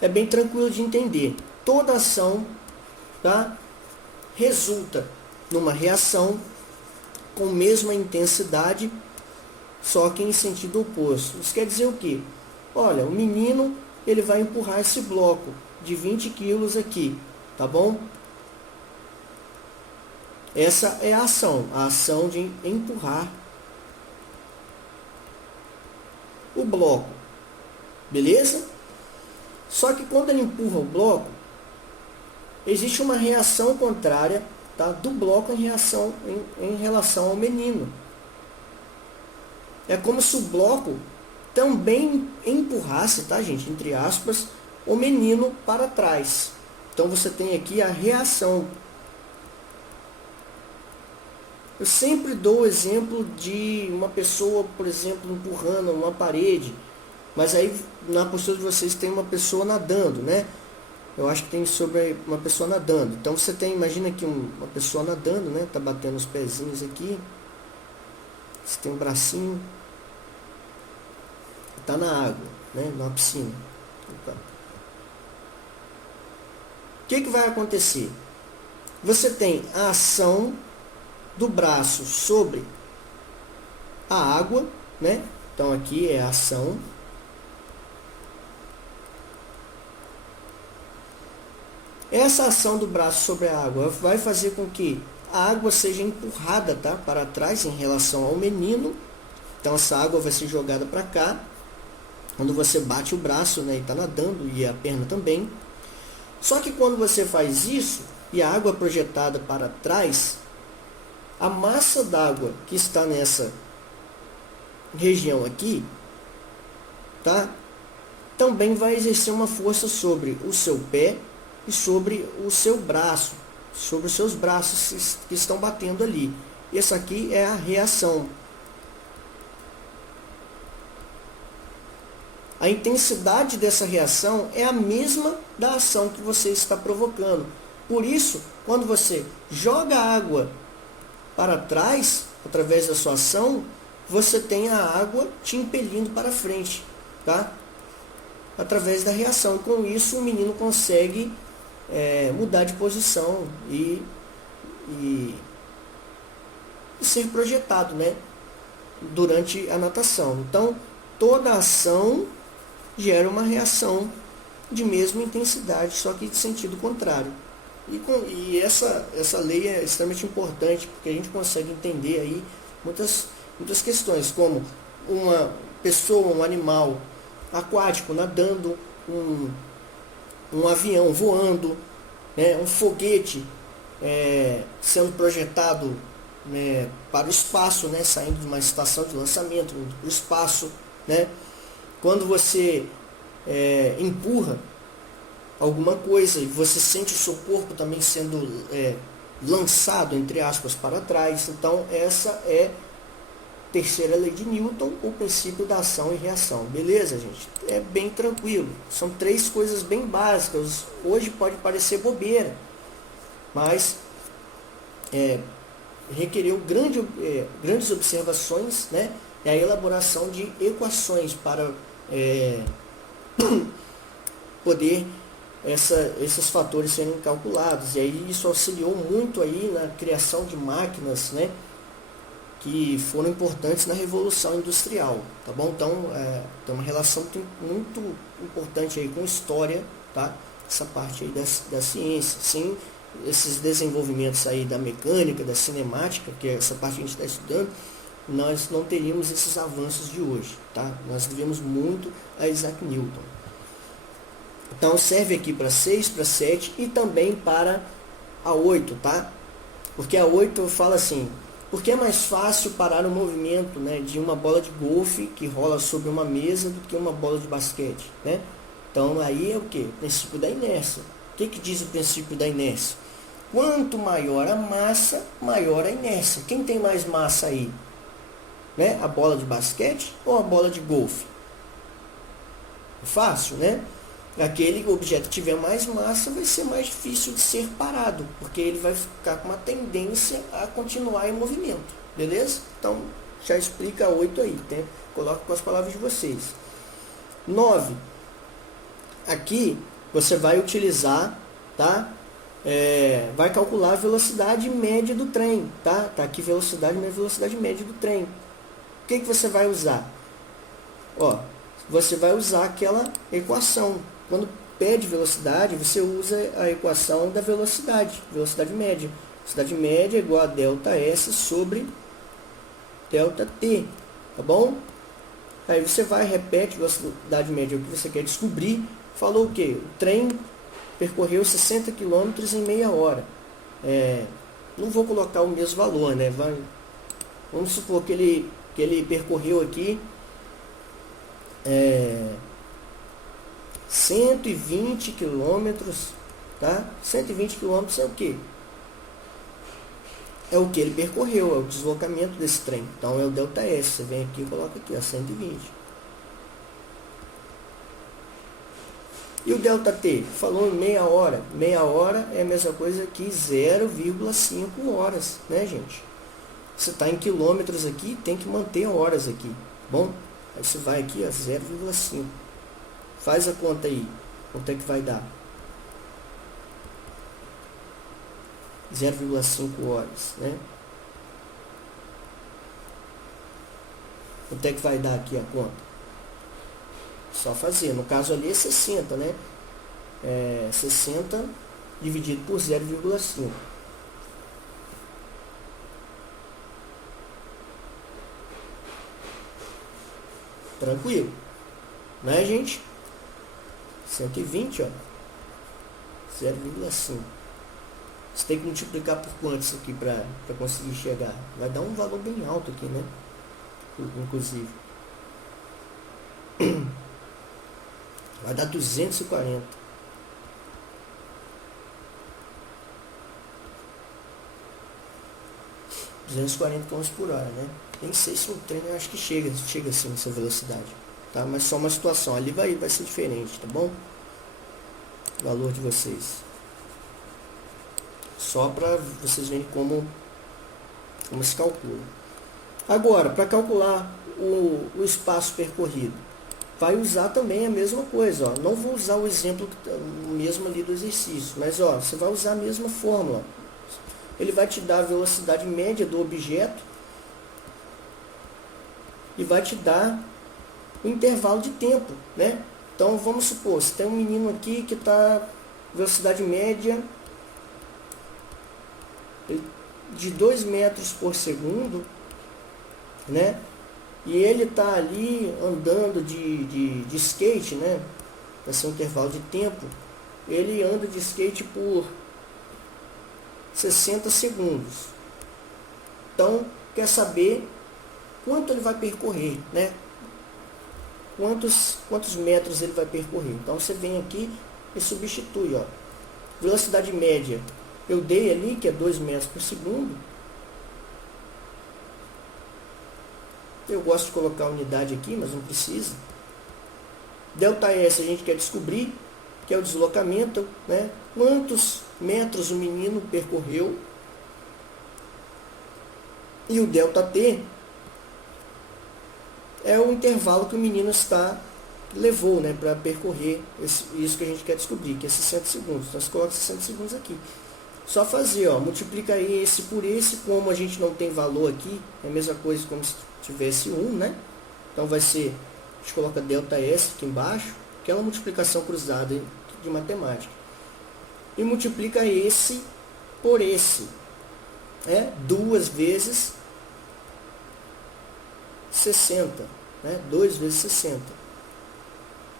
É bem tranquilo de entender. Toda ação, tá, resulta numa reação com mesma intensidade, só que em sentido oposto. Isso quer dizer o quê? Olha, o menino ele vai empurrar esse bloco de 20 quilos aqui, tá bom? Essa é a ação de empurrar o bloco, beleza? Só que quando ele empurra o bloco, existe uma reação contrária, tá, do bloco em relação ao menino. É como se o bloco também empurrasse, tá, gente, entre aspas, o menino para trás. Então você tem aqui a reação. Eu sempre dou o exemplo de uma pessoa, por exemplo, empurrando uma parede, mas aí na postura de vocês tem uma pessoa nadando, né? Eu acho que tem sobre uma pessoa nadando. Então você tem, imagina aqui uma pessoa nadando, né? Tá batendo os pezinhos aqui. Você tem um bracinho. Tá na água, né? Na piscina. Opa. O que vai acontecer? Você tem a ação do braço sobre a água, né? Então aqui é a ação. Essa ação do braço sobre a água vai fazer com que a água seja empurrada, tá, para trás em relação ao menino. Então essa água vai ser jogada para cá. Quando você bate o braço, né, e está nadando, e a perna também. Só que quando você faz isso, e a água é projetada para trás, a massa d'água que está nessa região aqui, tá, também vai exercer uma força sobre o seu pé e sobre o seu braço, sobre os seus braços que estão batendo ali. Essa aqui é a reação. A intensidade dessa reação é a mesma da ação que você está provocando. Por isso, quando você joga a água para trás, através da sua ação, você tem a água te impelindo para frente, tá? Através da reação. E com isso, o menino consegue mudar de posição e ser projetado, né, durante a natação. Então, toda ação gera uma reação de mesma intensidade, só que de sentido contrário. E essa lei é extremamente importante, porque a gente consegue entender aí muitas questões, como uma pessoa, um animal aquático nadando, um avião voando, né, um foguete sendo projetado, né, para o espaço, né, saindo de uma estação de lançamento para o espaço, né? Quando você empurra alguma coisa e você sente o seu corpo também sendo lançado, entre aspas, para trás. Então essa é a terceira lei de Newton, o princípio da ação e reação. Beleza, gente? É bem tranquilo. São três coisas bem básicas. Hoje pode parecer bobeira, mas requereu grandes observações, né? E a elaboração de equações para poder esses fatores serem calculados. E aí isso auxiliou muito aí na criação de máquinas, né, que foram importantes na Revolução Industrial, tá bom? Então, tem uma relação muito importante aí com história, tá? Essa parte aí da ciência, sim, esses desenvolvimentos aí da mecânica, da cinemática, que é essa parte que a gente está estudando, nós não teríamos esses avanços de hoje, tá? Nós devemos muito a Isaac Newton. Então, serve aqui para 6, para 7 e também para a 8, tá? Porque a 8 fala assim, porque é mais fácil parar o movimento, né, de uma bola de golfe que rola sobre uma mesa do que uma bola de basquete, né? Então, aí é o que? O princípio da inércia. O que diz o princípio da inércia? Quanto maior a massa, maior a inércia. Quem tem mais massa aí? Né? A bola de basquete ou a bola de golfe? Fácil, né? Aquele objeto que tiver mais massa vai ser mais difícil de ser parado, porque ele vai ficar com uma tendência a continuar em movimento, beleza? Então, já explica 8 aí, né? Coloca com as palavras de vocês. 9. Aqui, você vai utilizar, tá? Vai calcular a velocidade média do trem, tá? Tá aqui velocidade média do trem. O que você vai usar? Ó, você vai usar aquela equação. Quando pede velocidade, você usa a equação da velocidade média. Velocidade média é igual a ΔS sobre ΔT, tá bom? Aí você vai, repete velocidade média, o que você quer descobrir. Falou o quê? O trem percorreu 60 km em meia hora. Não vou colocar o mesmo valor, né? Vamos supor que ele percorreu aqui 120 quilômetros, tá? 120 quilômetros é o quê? É o que ele percorreu, é o deslocamento desse trem. Então é o ΔS. Você vem aqui e coloca aqui, 120. E o ΔT? Falou em meia hora. Meia hora é a mesma coisa que 0,5 horas, né, gente? Você está em quilômetros aqui, tem que manter horas aqui, bom? Aí você vai aqui, 0,5. Faz a conta aí. Quanto é que vai dar? 0,5 horas, né? Quanto é que vai dar aqui a conta? Só fazer. No caso ali é 60, né? 60 dividido por 0,5. Tranquilo, né, gente? 120, ó, 0,5. Você tem que multiplicar por quanto isso aqui para conseguir chegar? Vai dar um valor bem alto aqui, né? Inclusive. Vai dar 240. km por hora, né? Nem sei se o trem, eu acho que chega assim nessa velocidade, tá? Mas só uma situação, ali vai ser diferente, tá bom? O valor de vocês. Só para vocês verem como se calcula. Agora, para calcular o espaço percorrido, vai usar também a mesma coisa, ó. Não vou usar o exemplo mesmo ali do exercício, mas ó, você vai usar a mesma fórmula. Ele vai te dar a velocidade média do objeto e vai te dar o intervalo de tempo, né? Então, vamos supor, se tem um menino aqui que está velocidade média de 2 metros por segundo, né? E ele está ali andando de skate, né? Vai ser um intervalo de tempo. Ele anda de skate por 60 segundos. Então, quer saber quanto ele vai percorrer, né? Quantos metros ele vai percorrer. Então, você vem aqui e substitui, ó. Velocidade média, eu dei ali, que é 2 metros por segundo. Eu gosto de colocar a unidade aqui, mas não precisa. ΔS a gente quer descobrir, que é o deslocamento, né? Quantos metros o menino percorreu. E o ΔT é o intervalo que o menino levou, né, para percorrer isso que a gente quer descobrir, que é 60 segundos. Então, você coloca 60 segundos aqui. Só fazer, ó, multiplica aí esse por esse, como a gente não tem valor aqui, é a mesma coisa como se tivesse 1, né? Então vai ser, a gente coloca ΔS aqui embaixo, aquela multiplicação cruzada de matemática. E multiplica esse por esse, 2 vezes 60, né? 2 vezes 60.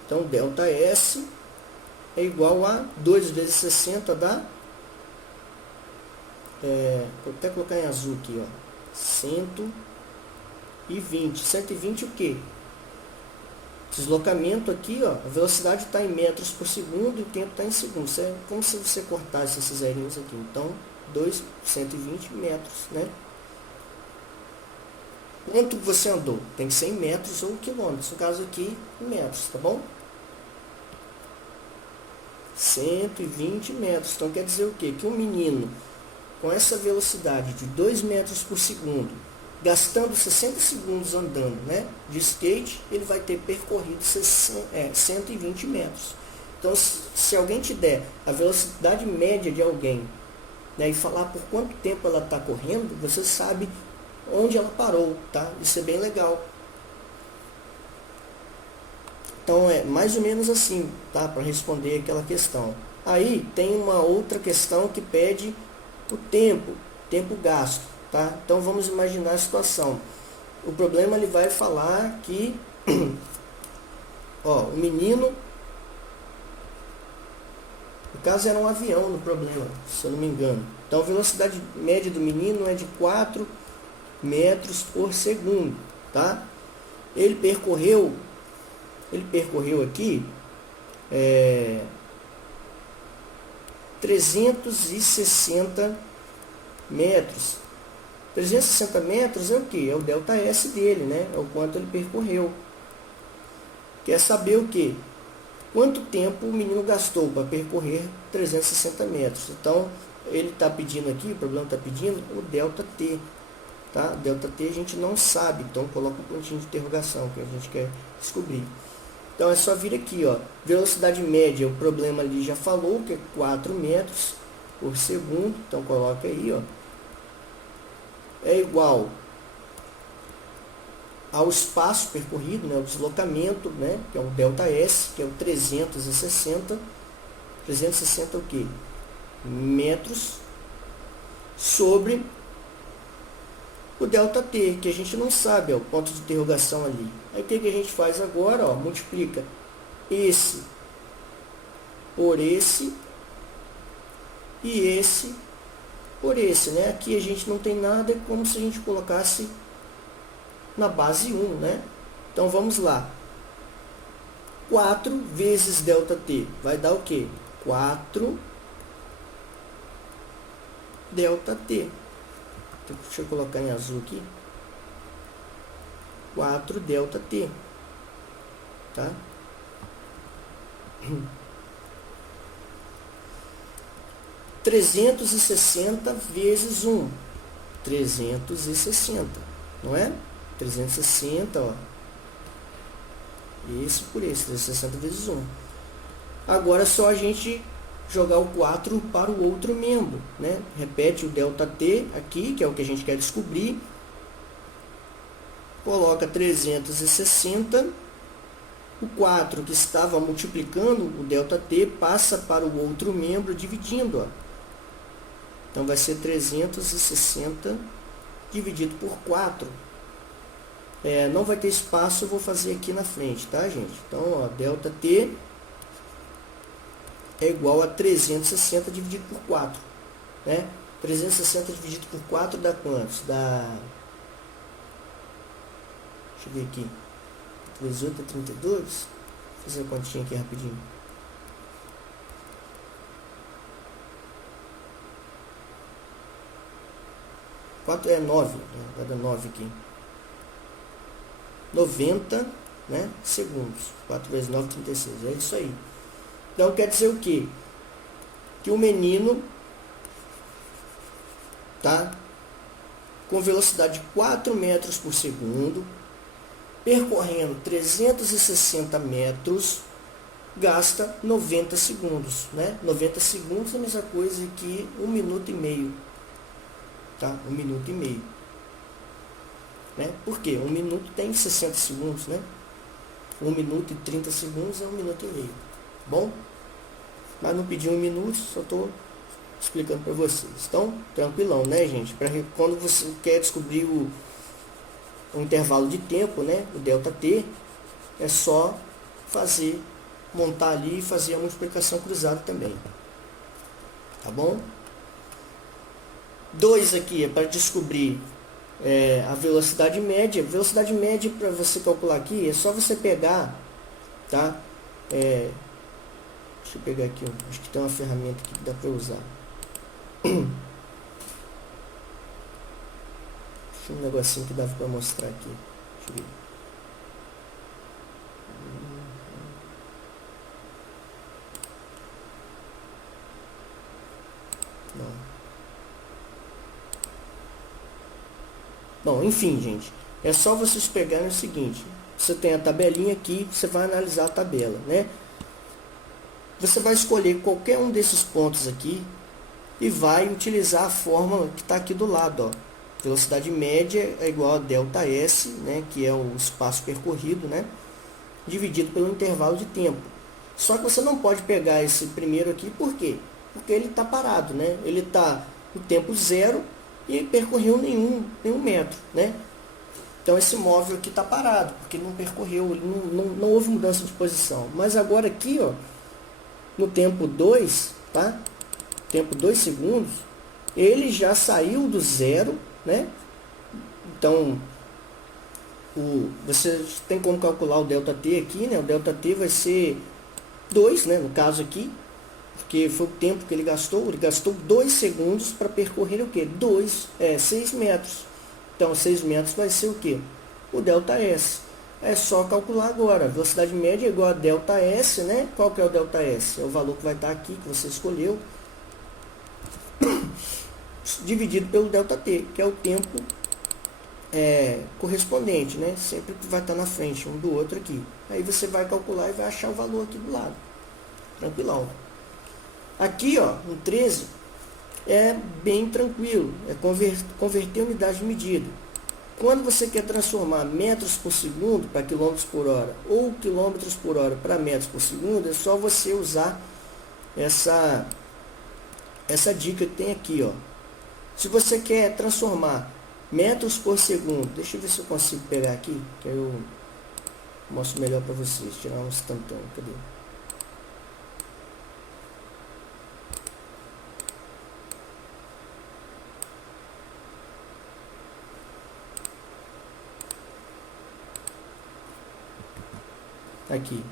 Então, ΔS é igual a 2 vezes 60 dá, vou até colocar em azul aqui, ó, 120. 120 o quê? Deslocamento aqui, ó, a velocidade está em metros por segundo e o tempo está em segundos. É como se você cortasse esses zerinhos aqui. Então, 120 metros, né? Quanto você andou? Tem que ser em metros ou quilômetros. No caso aqui, em metros, tá bom? 120 metros. Então, quer dizer o quê? Que um menino com essa velocidade de 2 metros por segundo, gastando 60 segundos andando, né, de skate, ele vai ter percorrido 120 metros. Então, se alguém te der a velocidade média de alguém, né, e falar por quanto tempo ela está correndo, você sabe onde ela parou, tá? Isso é bem legal. Então, é mais ou menos assim, tá? Para responder aquela questão. Aí, tem uma outra questão que pede o tempo gasto, tá? Então, vamos imaginar a situação. O problema, ele vai falar que, ó, o menino, no caso era um avião no problema, se eu não me engano. Então, a velocidade média do menino é de 4 metros por segundo, tá? Ele percorreu aqui 360 metros. 360 metros é o que? É o ΔS dele, né? É o quanto ele percorreu. Quer saber o que? Quanto tempo o menino gastou para percorrer 360 metros? Então, ele está pedindo aqui, o problema está pedindo o ΔT. Tá? ΔT a gente não sabe, então coloca um pontinho de interrogação que a gente quer descobrir. Então é só vir aqui, ó, velocidade média, o problema ali já falou que é 4 metros por segundo, então coloca aí, ó, é igual ao espaço percorrido, né, o deslocamento, né, que é o ΔS, que é o 360 o quê? Metros sobre o ΔT, que a gente não sabe, é o ponto de interrogação ali. Aí o que a gente faz agora? Ó, multiplica esse por esse e esse por esse, né? Aqui a gente não tem nada, é como se a gente colocasse na base 1, né? Então vamos lá. 4 vezes ΔT vai dar o quê? 4 ΔT. Deixa eu colocar em azul aqui. 4 ΔT. Tá? Trezentos e sessenta vezes 1. 360. Não é? 360, ó. Esse por esse. 360 vezes 1. Agora é só a gente jogar o 4 para o outro membro, né? Repete o ΔT aqui, que é o que a gente quer descobrir. Coloca 360. O 4 que estava multiplicando o ΔT passa para o outro membro dividindo, ó. Então vai ser 360 dividido por 4. Não vai ter espaço, eu vou fazer aqui na frente, tá, gente? Então, ó, ΔT é igual a 360 dividido por 4, né? 360 dividido por 4 dá quantos? Dá, deixa eu ver aqui, 18 é 32, vou fazer a continha aqui rapidinho. 4 é 9, né? Vai dar 9 aqui. 90, né, segundos. 4 vezes 9, 36. É isso aí. Então, quer dizer o quê? Que o menino, tá, com velocidade de 4 metros por segundo, percorrendo 360 metros, gasta 90 segundos, né? 90 segundos é a mesma coisa que 1 minuto e meio, tá? 1 minuto e meio, né? Por quê? 1 minuto tem 60 segundos, né? 1 minuto e 30 segundos é 1 minuto e meio, bom? Mas não pedi 1 minuto, só estou explicando para vocês. Então, tranquilão, né, gente? Para quando você quer descobrir o intervalo de tempo, né? O ΔT, é só montar ali e fazer a multiplicação cruzada também. Tá bom? 2 aqui é para descobrir a velocidade média. Velocidade média, para você calcular aqui, é só você pegar, tá? Deixa eu pegar aqui, acho que tem uma ferramenta aqui que dá para usar. Deixa um negocinho que dava para mostrar aqui. Deixa eu ver. Não. Bom, enfim, gente. É só vocês pegarem o seguinte. Você tem a tabelinha aqui, você vai analisar a tabela, né? Você vai escolher qualquer um desses pontos aqui e vai utilizar a fórmula que está aqui do lado, ó. Velocidade média é igual a ΔS, né, que é o espaço percorrido, né, dividido pelo intervalo de tempo. Só que você não pode pegar esse primeiro aqui, por quê? Porque ele está parado, né? Ele está no tempo zero e percorreu nenhum metro, né? Então esse móvel aqui está parado, porque não percorreu, não houve mudança de posição. Mas agora aqui, ó, no tempo 2, tá? Tempo 2 segundos, ele já saiu do zero, né? Então, você tem como calcular o ΔT aqui, né? O ΔT vai ser 2, né? No caso aqui, porque foi o tempo que ele gastou 2 segundos para percorrer o quê? 6 metros. Então, 6 metros vai ser o quê? O ΔS. É só calcular agora. Velocidade média é igual a ΔS, né? Qual que é o ΔS? É o valor que vai estar aqui, que você escolheu, dividido pelo ΔT, que é o tempo correspondente, né? Sempre vai estar na frente um do outro aqui. Aí você vai calcular e vai achar o valor aqui do lado. Tranquilão. Aqui, ó, no 13, é bem tranquilo. É converter unidade de medida. Quando você quer transformar metros por segundo para quilômetros por hora ou quilômetros por hora para metros por segundo, é só você usar essa dica que tem aqui, ó. Se você quer transformar metros por segundo, deixa eu ver se eu consigo pegar aqui, que aí eu mostro melhor para vocês, tirar um instantâneo, cadê? Aqui.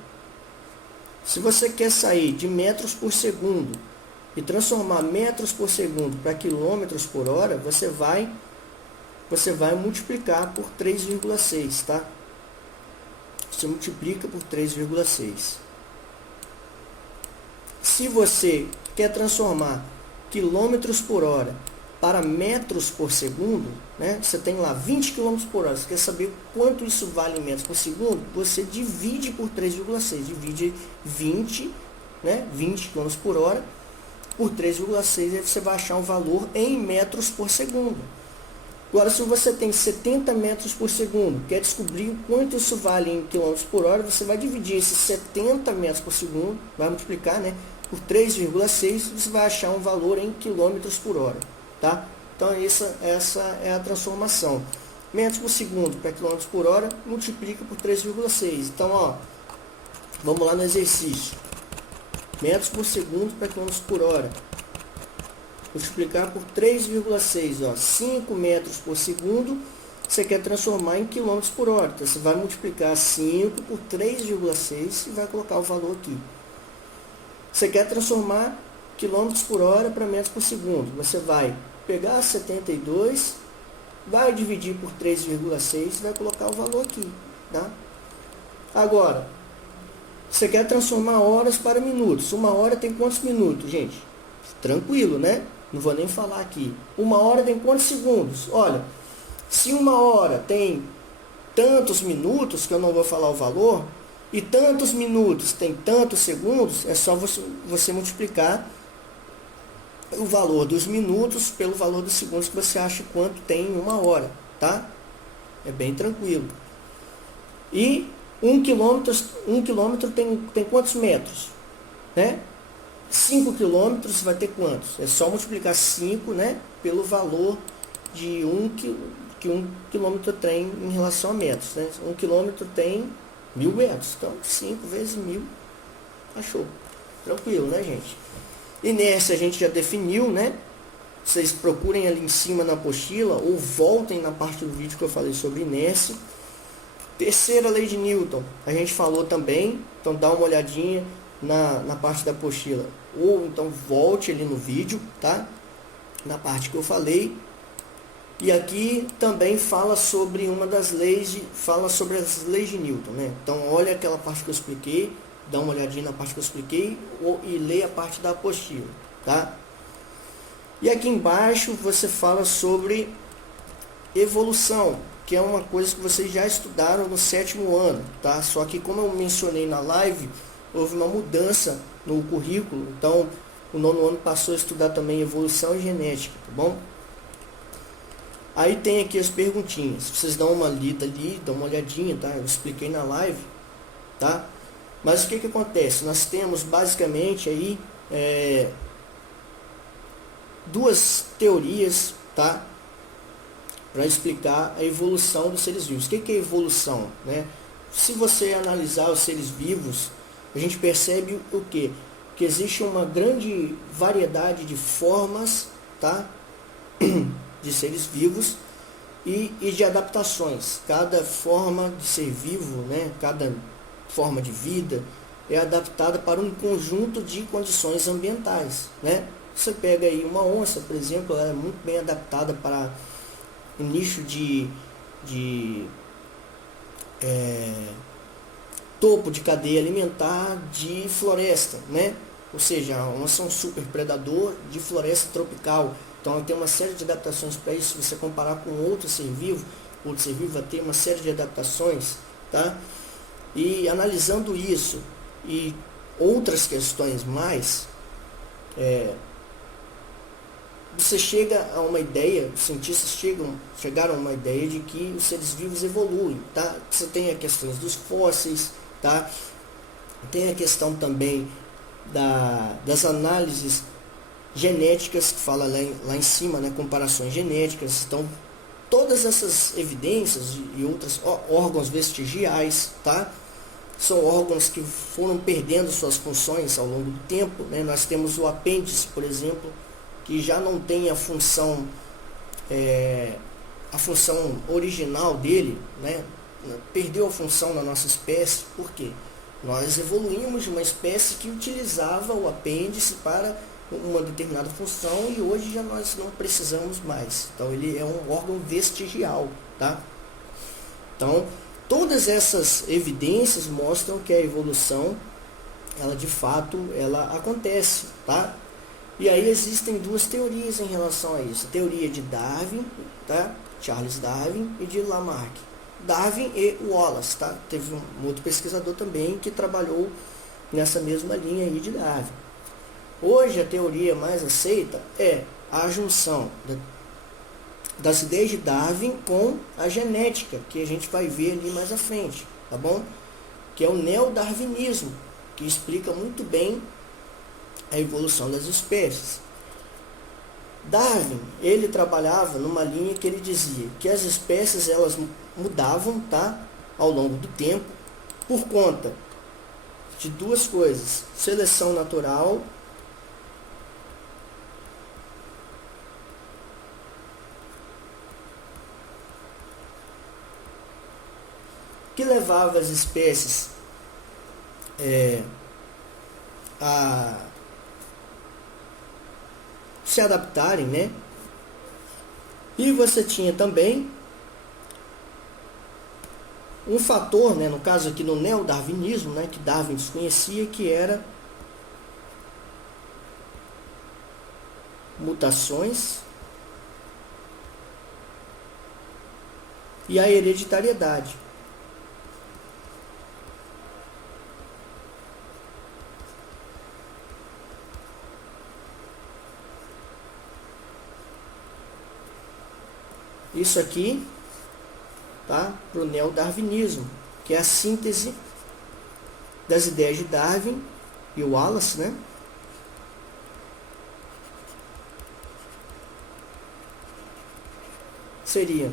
Se você quer sair de metros por segundo e transformar metros por segundo para quilômetros por hora, você vai multiplicar por 3,6, tá? Você multiplica por 3,6. Se você quer transformar quilômetros por hora para metros por segundo, né? Você tem lá 20 km por hora. Você quer saber quanto isso vale em metros por segundo? Você divide por 3,6. Divide 20, né? 20 km por hora por 3,6. Aí você vai achar um valor em metros por segundo. Agora, se você tem 70 metros por segundo, quer descobrir o quanto isso vale em quilômetros por hora, você vai dividir esses 70 metros por segundo, vai multiplicar, né, por 3,6, você vai achar um valor em quilômetros por hora. Tá? Então essa é a transformação. Metros por segundo para quilômetros por hora, multiplica por 3,6. Então, ó, vamos lá no exercício. Metros por segundo para quilômetros por hora. Multiplicar por 3,6. Ó, 5 metros por segundo, você quer transformar em quilômetros por hora. Então, você vai multiplicar 5 por 3,6 e vai colocar o valor aqui. Você quer transformar quilômetros por hora para metros por segundo. Você vai pegar 72, vai dividir por 3,6 e vai colocar o valor aqui, tá? Agora, você quer transformar horas para minutos. 1 hora tem quantos minutos, gente? Tranquilo, né? Não vou nem falar aqui. 1 hora tem quantos segundos? Olha, se 1 hora tem tantos minutos, que eu não vou falar o valor, e tantos minutos tem tantos segundos, é só você multiplicar o valor dos minutos pelo valor dos segundos que você acha quanto tem em uma hora, tá? É bem tranquilo. E 1 quilômetro tem quantos metros? Né? 5 quilômetros vai ter quantos? É só multiplicar 5, né, pelo valor de que 1 quilômetro tem em relação a metros. Né? 1 quilômetro tem 1000 metros. Então, 5 vezes 1000, achou. Tranquilo, né, gente? Inércia a gente já definiu, né? Vocês procurem ali em cima na apostila ou voltem na parte do vídeo que eu falei sobre inércia. Terceira lei de Newton, a gente falou também, então dá uma olhadinha na parte da apostila. Ou então volte ali no vídeo, tá? Na parte que eu falei. E aqui também fala sobre uma das leis, fala sobre as leis de Newton, né? Então olha aquela parte que eu expliquei, dá uma olhadinha na parte que eu expliquei e lê a parte da apostila, tá? E aqui embaixo você fala sobre evolução, que é uma coisa que vocês já estudaram no 7º ano, tá? Só que como eu mencionei na live, houve uma mudança no currículo, então o 9º ano passou a estudar também evolução e genética, tá bom? Aí tem aqui as perguntinhas, vocês dão uma lida ali, dão uma olhadinha, tá? Eu expliquei na live, tá? Mas o que acontece? Nós temos basicamente aí duas teorias, tá? Para explicar a evolução dos seres vivos. O que é evolução, né? Se você analisar os seres vivos, a gente percebe o quê? Que existe uma grande variedade de formas, tá? De seres vivos e de adaptações. Cada forma de ser vivo, né? Cada forma de vida é adaptada para um conjunto de condições ambientais, né? Você pega aí uma onça, por exemplo, ela é muito bem adaptada para um nicho de topo de cadeia alimentar de floresta, né? Ou seja, a onça é um super predador de floresta tropical. Então ela tem uma série de adaptações para isso. Se você comparar com outro ser vivo vai ter uma série de adaptações, tá? E analisando isso e outras questões mais, você chega a uma ideia, os cientistas chegaram a uma ideia de que os seres vivos evoluem, tá? Você tem as questões dos fósseis, tá? Tem a questão também das análises genéticas, que fala lá em cima, né? Comparações genéticas. Então, todas essas evidências e outros órgãos vestigiais, tá? São órgãos que foram perdendo suas funções ao longo do tempo, né? Nós temos o apêndice, por exemplo, que já não tem a função original dele, né? Perdeu a função na nossa espécie. Por quê? Nós evoluímos de uma espécie que utilizava o apêndice para uma determinada função e hoje já nós não precisamos mais. Então ele é um órgão vestigial, tá? Então todas essas evidências mostram que a evolução, ela de fato, ela acontece, tá? E aí existem duas teorias em relação a isso. A teoria de Darwin, tá? Charles Darwin, e de Lamarck. Darwin e Wallace, tá? Teve um outro pesquisador também que trabalhou nessa mesma linha aí de Darwin. Hoje a teoria mais aceita é a junção das ideias de Darwin com a genética, que a gente vai ver ali mais à frente, tá bom? Que é o neodarwinismo, que explica muito bem a evolução das espécies. Darwin, ele trabalhava numa linha que ele dizia que as espécies elas mudavam, tá, ao longo do tempo por conta de duas coisas: seleção natural que levava as espécies a se adaptarem, né? E você tinha também um fator, né, no caso aqui no neodarwinismo, né, que Darwin desconhecia, que era mutações e a hereditariedade. isso aqui, tá, para o neodarwinismo, que é a síntese das ideias de Darwin e Wallace, né? Seriam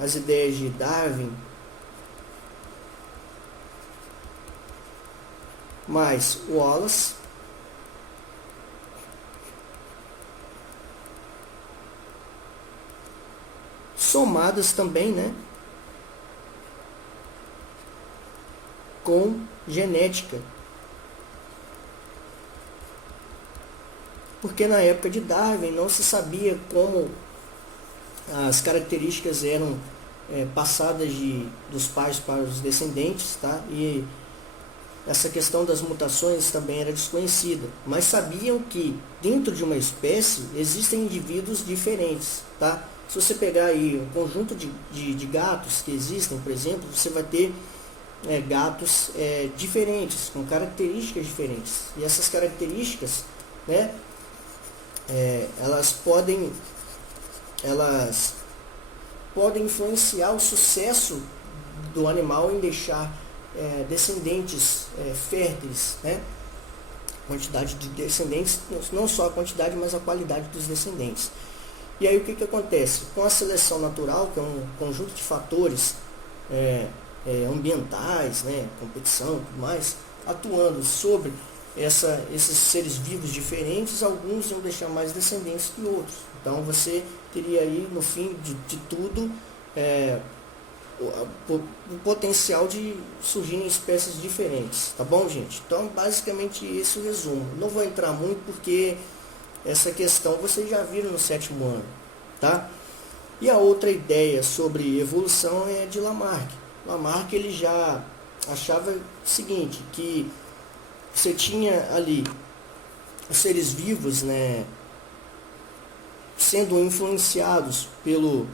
as ideias de Darwin mais Wallace, somadas também, né, com genética. Porque na época de Darwin não se sabia como as características eram passadas dos pais para os descendentes, tá? E essa questão das mutações também era desconhecida, mas sabiam que dentro de uma espécie existem indivíduos diferentes, tá? Se você pegar aí um conjunto de gatos que existem, por exemplo, você vai ter gatos diferentes, com características diferentes. E essas características, né, elas podem influenciar o sucesso do animal em deixar descendentes férteis, né? Quantidade de descendentes, não só a quantidade, mas a qualidade dos descendentes. E aí o que acontece? Com a seleção natural, que é um conjunto de fatores ambientais, né, competição e tudo mais, atuando sobre esses seres vivos diferentes, alguns iam deixar mais descendentes que outros. Então você teria aí, no fim de tudo, o potencial de surgirem espécies diferentes, tá bom, gente? Então, basicamente, esse é o resumo. Não vou entrar muito porque essa questão vocês já viram no 7º ano, tá? E a outra ideia sobre evolução é de Lamarck. Lamarck, ele já achava o seguinte, que você tinha ali os seres vivos, né, sendo influenciados pelo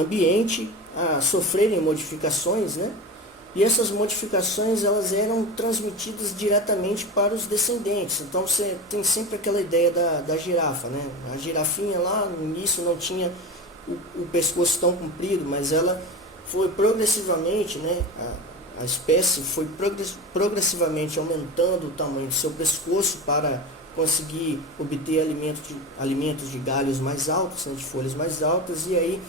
ambiente, a sofrerem modificações, né? E essas modificações, elas eram transmitidas diretamente para os descendentes. Então você tem sempre aquela ideia da girafa, né? A girafinha lá no início não tinha o pescoço tão comprido, mas ela foi progressivamente, né? A espécie foi progressivamente aumentando o tamanho do seu pescoço para conseguir obter alimentos de galhos mais altos, né? De folhas mais altas, e aí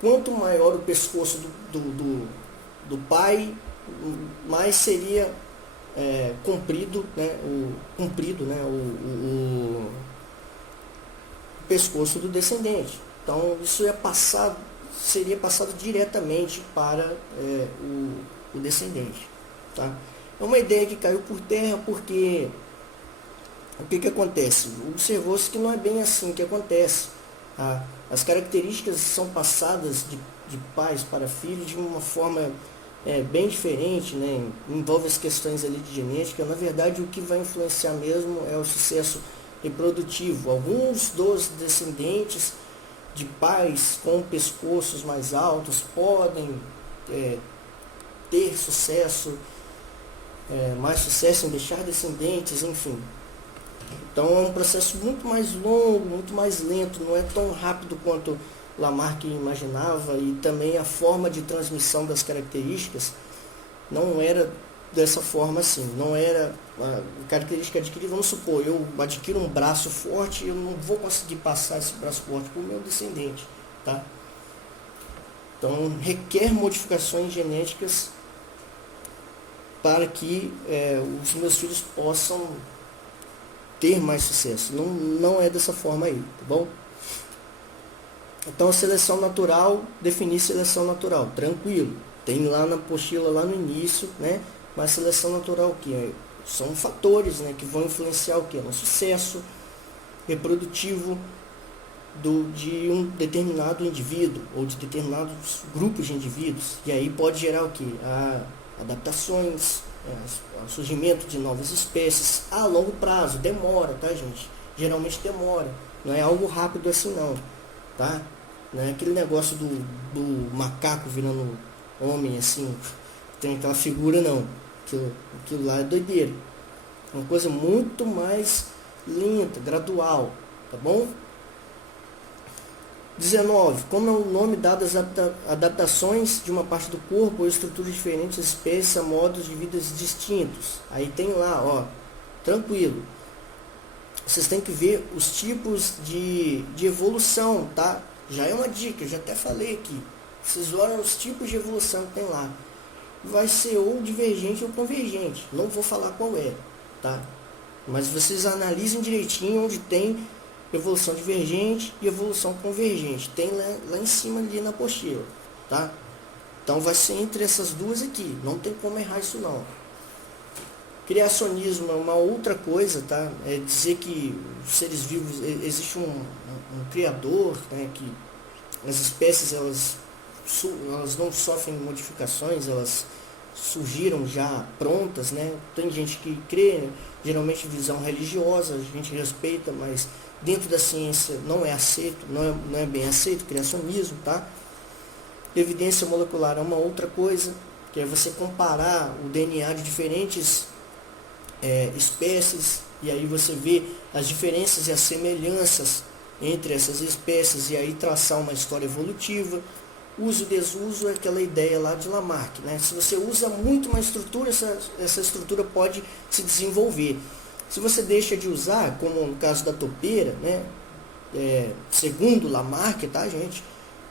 quanto maior o pescoço do pai, mais seria comprido, né, o pescoço do descendente. Então isso seria passado diretamente para o descendente. Tá? É uma ideia que caiu por terra porque o que acontece? Observou-se que não é bem assim que acontece. Tá? As características são passadas de pais para filhos de uma forma bem diferente, né? Envolve as questões ali de genética. Na verdade, o que vai influenciar mesmo é o sucesso reprodutivo. Alguns dos descendentes de pais com pescoços mais altos podem ter sucesso, mais sucesso em deixar descendentes, enfim. Então é um processo muito mais longo, muito mais lento, não é tão rápido quanto Lamarck imaginava, e também a forma de transmissão das características não era dessa forma assim, não era a característica adquirida. Vamos supor, eu adquiro um braço forte, eu não vou conseguir passar esse braço forte para o meu descendente, tá? Então requer modificações genéticas para que os meus filhos possam ter mais sucesso. Não é dessa forma aí, tá bom? Então a seleção natural, definir seleção natural, tranquilo. Tem lá na apostila, lá no início, né? Mas seleção natural o que? São fatores, né, que vão influenciar o que? No sucesso reprodutivo de um determinado indivíduo ou de determinados grupos de indivíduos. E aí pode gerar o que? Adaptações, o surgimento de novas espécies a longo prazo. Demora, tá, gente? Geralmente demora. Não é algo rápido assim não, tá? Não é aquele negócio do macaco virando homem assim, tem aquela figura não. Aquilo lá é doideira. É uma coisa muito mais lenta, gradual, tá bom? 19. Como é o nome dado às adaptações de uma parte do corpo ou estruturas diferentes, espécies a modos de vidas distintos. Aí tem lá, ó, tranquilo. Vocês têm que ver os tipos de evolução, tá? Já é uma dica, eu já até falei aqui. Vocês olham os tipos de evolução que tem lá. Vai ser ou divergente ou convergente. Não vou falar qual é, tá? Mas vocês analisem direitinho onde tem evolução divergente e evolução convergente. Tem lá em cima ali na apostila, tá? Então vai ser entre essas duas aqui. Não tem como errar isso não. Criacionismo é uma outra coisa, tá? É dizer que os seres vivos, existe um criador, né? Que as espécies elas não sofrem modificações, elas surgiram já prontas, né? Tem gente que crê, geralmente visão religiosa, a gente respeita, mas dentro da ciência não é aceito, não é bem aceito, criacionismo, tá? Evidência molecular é uma outra coisa, que é você comparar o DNA de diferentes espécies, e aí você vê as diferenças e as semelhanças entre essas espécies, e aí traçar uma história evolutiva. Uso e desuso é aquela ideia lá de Lamarck, né? Se você usa muito uma estrutura, essa estrutura pode se desenvolver. Se você deixa de usar, como no caso da topeira, né? Segundo Lamarck, tá, gente?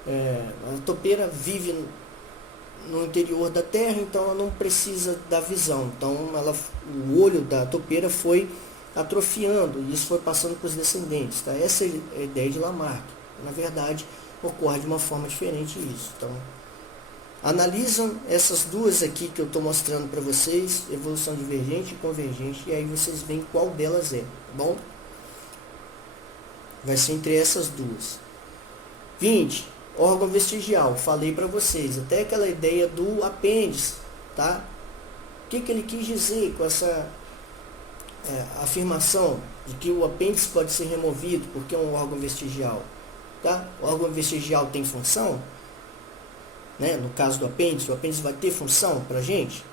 A topeira vive no interior da terra, então ela não precisa da visão. Então o olho da topeira foi atrofiando e isso foi passando para os descendentes, tá? Essa é a ideia de Lamarck. Na verdade, ocorre de uma forma diferente isso. Então, analisam essas duas aqui que eu estou mostrando para vocês, evolução divergente e convergente, e aí vocês veem qual delas é, tá bom? Vai ser entre essas duas. 20. Órgão vestigial, falei para vocês, até aquela ideia do apêndice, tá? O que ele quis dizer com essa afirmação de que o apêndice pode ser removido porque é um órgão vestigial, tá? O órgão vestigial tem função, né? No caso do apêndice, o apêndice vai ter função para a gente?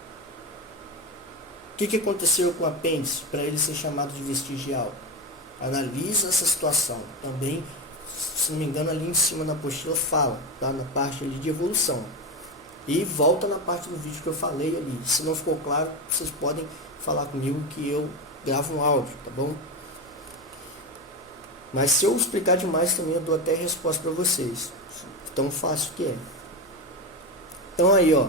O que aconteceu com o apêndice para ele ser chamado de vestigial? Analisa essa situação também. Se não me engano, ali em cima na apostila fala, tá? Na parte ali de evolução. E volta na parte do vídeo que eu falei ali. Se não ficou claro, vocês podem falar comigo que eu gravo um áudio, tá bom? Mas se eu explicar demais também, eu dou até resposta para vocês. Tão fácil que é. Então aí, ó.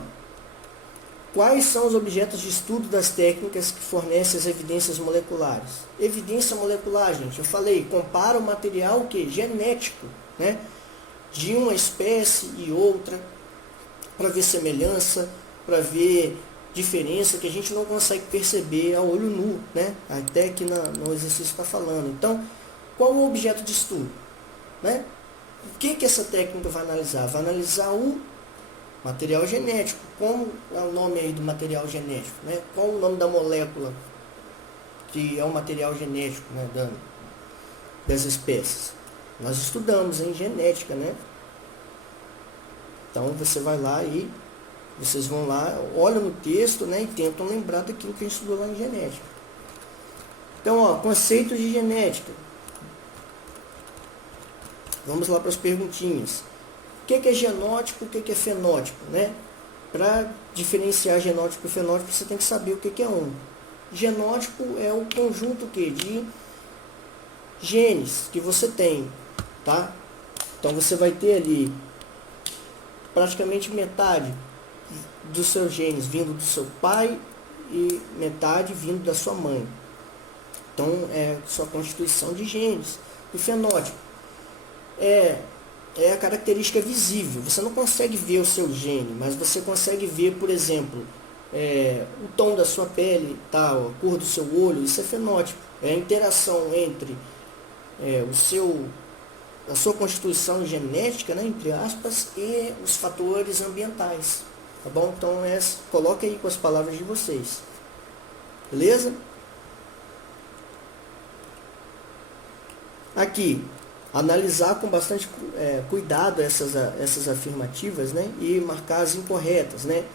Quais são os objetos de estudo das técnicas que fornecem as evidências moleculares? Evidência molecular, gente, eu falei, compara o material que genético, né, de uma espécie e outra, para ver semelhança, para ver diferença que a gente não consegue perceber a olho nu, né? Até que no exercício está falando. Então, qual o objeto de estudo, né? O que essa técnica vai analisar? Vai analisar o material genético. Como é o nome aí do material genético, né? Qual o nome da molécula que é o material genético, né, das espécies? Nós estudamos em genética, né? Então você vai lá e vocês vão lá, olham no texto, né, e tentam lembrar daquilo que a gente estudou lá em genética. Então, ó, conceitos de genética. Vamos lá para as perguntinhas. O que é genótipo, o que é fenótipo, né? Para diferenciar genótipo e fenótipo, você tem que saber o que é um. Genótipo é o conjunto de genes que você tem, tá? Então você vai ter ali praticamente metade dos seus genes vindo do seu pai e metade vindo da sua mãe. Então é sua constituição de genes. E fenótipo é a característica visível. Você não consegue ver o seu gene, mas você consegue ver, por exemplo, o tom da sua pele, tal, a cor do seu olho. Isso é fenótipo. É a interação entre a sua constituição genética, né, entre aspas, e os fatores ambientais. Tá bom? Então, coloca aí com as palavras de vocês. Beleza? Aqui, analisar com bastante cuidado essas afirmativas, né, e marcar as incorretas, né?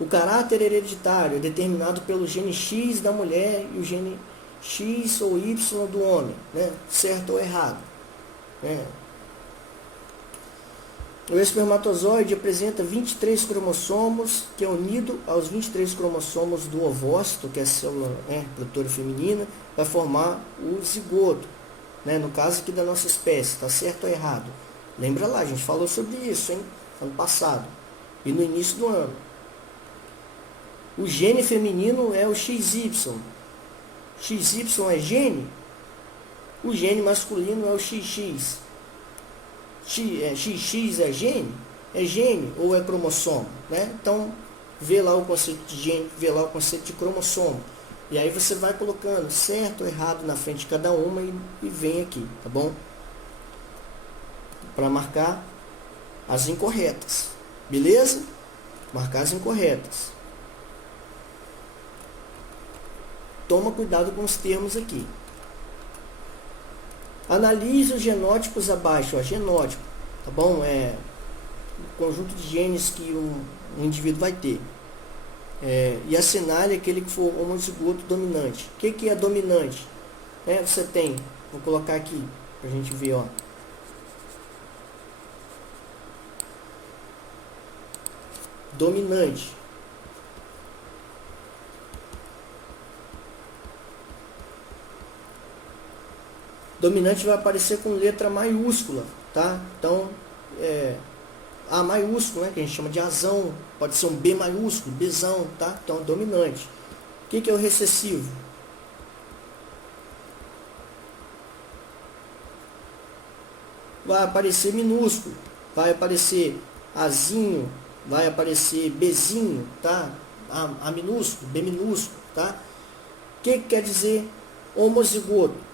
O caráter hereditário é determinado pelo gene X da mulher e o gene X ou Y do homem, né? Certo ou errado, né? O espermatozoide apresenta 23 cromossomos, que é unido aos 23 cromossomos do ovócito, que é a célula reprodutora feminina, vai formar o zigoto, né? No caso aqui da nossa espécie, está certo ou errado? Lembra lá, a gente falou sobre isso, hein? Ano passado e no início do ano. O gene feminino é o XY. XY é gene. O gene masculino é o XX. XX é gene? É gene ou é cromossomo? Né? Então, vê lá o conceito de gene, vê lá o conceito de cromossomo. E aí você vai colocando certo ou errado na frente de cada uma e vem aqui, tá bom? Para marcar as incorretas. Beleza? Marcar as incorretas. Toma cuidado com os termos aqui. Analise os genótipos abaixo. Ó, genótipo, tá bom? É o conjunto de genes que um indivíduo vai ter. E assinale aquele que for homozigoto dominante. O que é dominante? Você tem, vou colocar aqui para a gente ver, ó. Dominante. Dominante vai aparecer com letra maiúscula, tá? Então, A maiúsculo, né, que a gente chama de azão, pode ser um B maiúsculo, Bzão, tá? Então, dominante. O que é o recessivo? Vai aparecer minúsculo, vai aparecer Azinho, vai aparecer Bzinho, tá? A minúsculo, B minúsculo, tá? O que quer dizer homozigoto?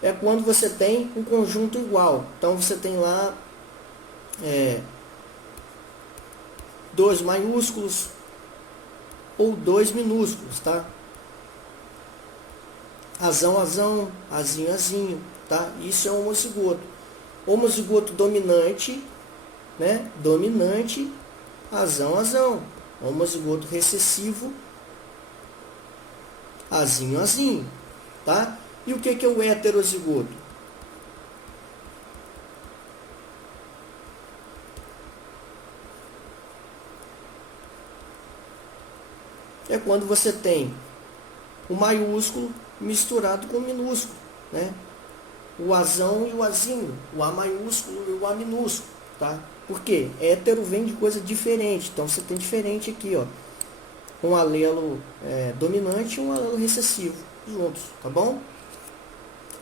É quando você tem um conjunto igual. Então você tem lá 2 maiúsculos ou 2 minúsculos, tá? Azão, azão, azinho, azinho, tá? Isso é homozigoto. Homozigoto dominante, né? Dominante, azão, azão. Homozigoto recessivo, azinho, azinho, tá? E o que é o heterozigoto? É quando você tem o maiúsculo misturado com o minúsculo, né? O azão e o azinho, o A maiúsculo e o A minúsculo, tá? Por quê? Hétero vem de coisa diferente, então você tem diferente aqui, ó. Um alelo dominante e um alelo recessivo juntos, tá bom?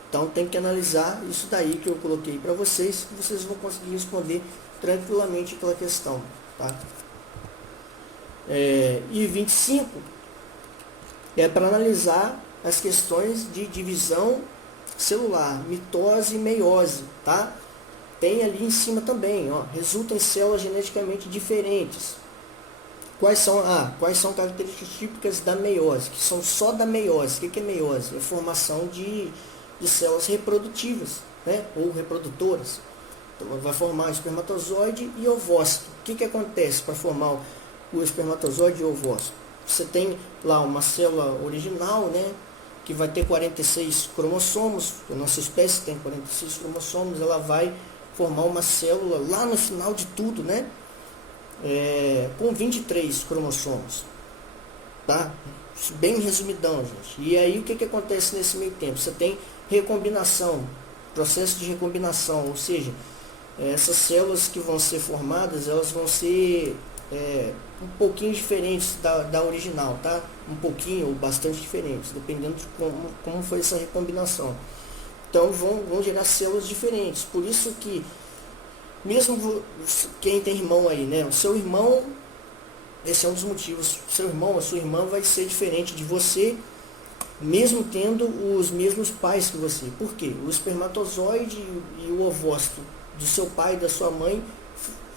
Então tem que analisar isso daí que eu coloquei para vocês, que vocês vão conseguir responder tranquilamente aquela questão, tá? E 25 é para analisar as questões de divisão celular, mitose e meiose, tá? Tem ali em cima também, ó, resulta em células geneticamente diferentes. Quais são características típicas da meiose, que são só da meiose? O que é meiose? É a formação de células reprodutivas, né? Ou reprodutoras. Então, vai formar espermatozoide e ovócito. O que acontece para formar o espermatozoide e o ovócito? Você tem lá uma célula original, né? Que vai ter 46 cromossomos. A nossa espécie tem 46 cromossomos. Ela vai formar uma célula lá no final de tudo, né? Com 23 cromossomos, tá? Bem resumidão, gente. E aí o que acontece nesse meio tempo? Você tem recombinação, processo de recombinação, ou seja, essas células que vão ser formadas, elas vão ser um pouquinho diferentes da original, tá? Um pouquinho ou bastante diferentes, dependendo de como foi essa recombinação. Então vão gerar células diferentes. Por isso que mesmo quem tem irmão aí, né? O seu irmão, esse é um dos motivos. O seu irmão, a sua irmã vai ser diferente de você, mesmo tendo os mesmos pais que você. Por quê? O espermatozoide e o ovócito do seu pai e da sua mãe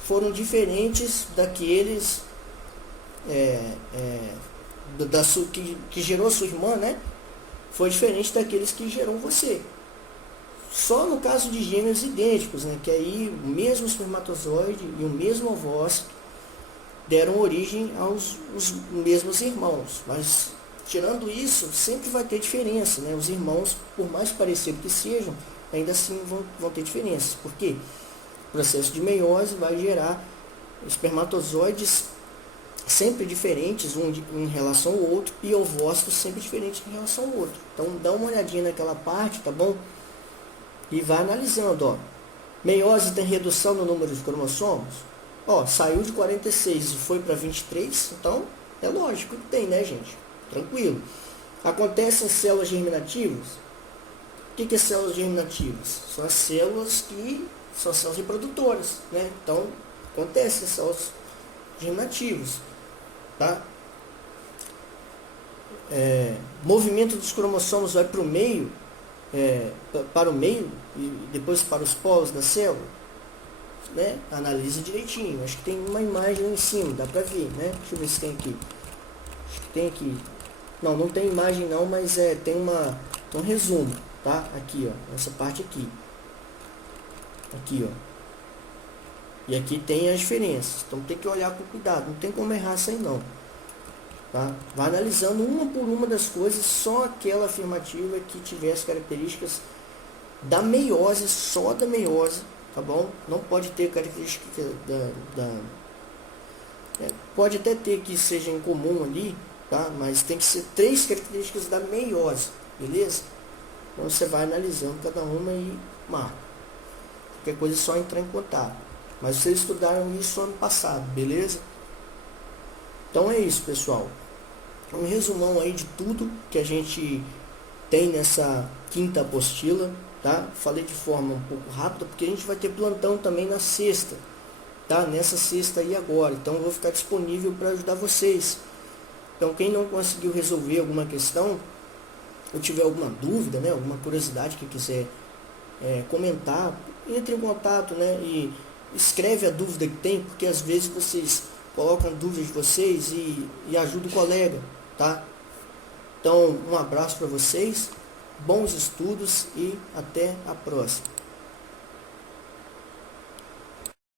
foram diferentes daqueles que gerou a sua irmã, né? Foi diferente daqueles que gerou você. Só no caso de gêmeos idênticos, né? Que aí o mesmo espermatozoide e o mesmo ovócito deram origem aos os mesmos irmãos, mas tirando isso, sempre vai ter diferença, né? Os irmãos, por mais parecidos que sejam, ainda assim vão ter diferenças. Por quê? O processo de meiose vai gerar espermatozoides sempre diferentes um em relação ao outro e ovócitos sempre diferentes em relação ao outro. Então dá uma olhadinha naquela parte, tá bom? E vai analisando, ó. Meiose tem redução no número de cromossomos? Ó, saiu de 46 e foi para 23, então é lógico que tem, né, gente? Tranquilo. Acontece em células germinativas? O que é células germinativas? São as células que são células reprodutoras, né? Então, acontece em células germinativas, tá? Movimento dos cromossomos vai para o meio, para o meio e depois para os polos da célula, né? Analise direitinho. Acho que tem uma imagem lá em cima, dá para ver, né? Deixa eu ver se tem aqui. Acho que tem aqui. Não tem imagem não, mas tem um resumo, tá? Aqui, ó, essa parte aqui. Aqui, ó. E aqui tem as diferenças. Então tem que olhar com cuidado, não tem como errar isso aí não. Tá? Vai analisando uma por uma das coisas, só aquela afirmativa que tiver as características da meiose, só da meiose, tá bom? Não pode ter característica pode até ter que seja em comum ali, tá? Mas tem que ser 3 características da meiose, beleza? Então você vai analisando cada uma e marca. Qualquer coisa é só entrar em contato. Mas vocês estudaram isso ano passado, beleza? Então é isso, pessoal. Um resumão aí de tudo que a gente tem nessa quinta apostila, tá? Falei de forma um pouco rápida, porque a gente vai ter plantão também na sexta, tá? Nessa sexta aí agora. Então eu vou ficar disponível para ajudar vocês. Então quem não conseguiu resolver alguma questão, ou tiver alguma dúvida, né? Alguma curiosidade que quiser comentar, entre em contato, né? E escreve a dúvida que tem, porque às vezes vocês colocam dúvidas de vocês e ajuda o colega, tá? Então, um abraço para vocês, bons estudos e até a próxima.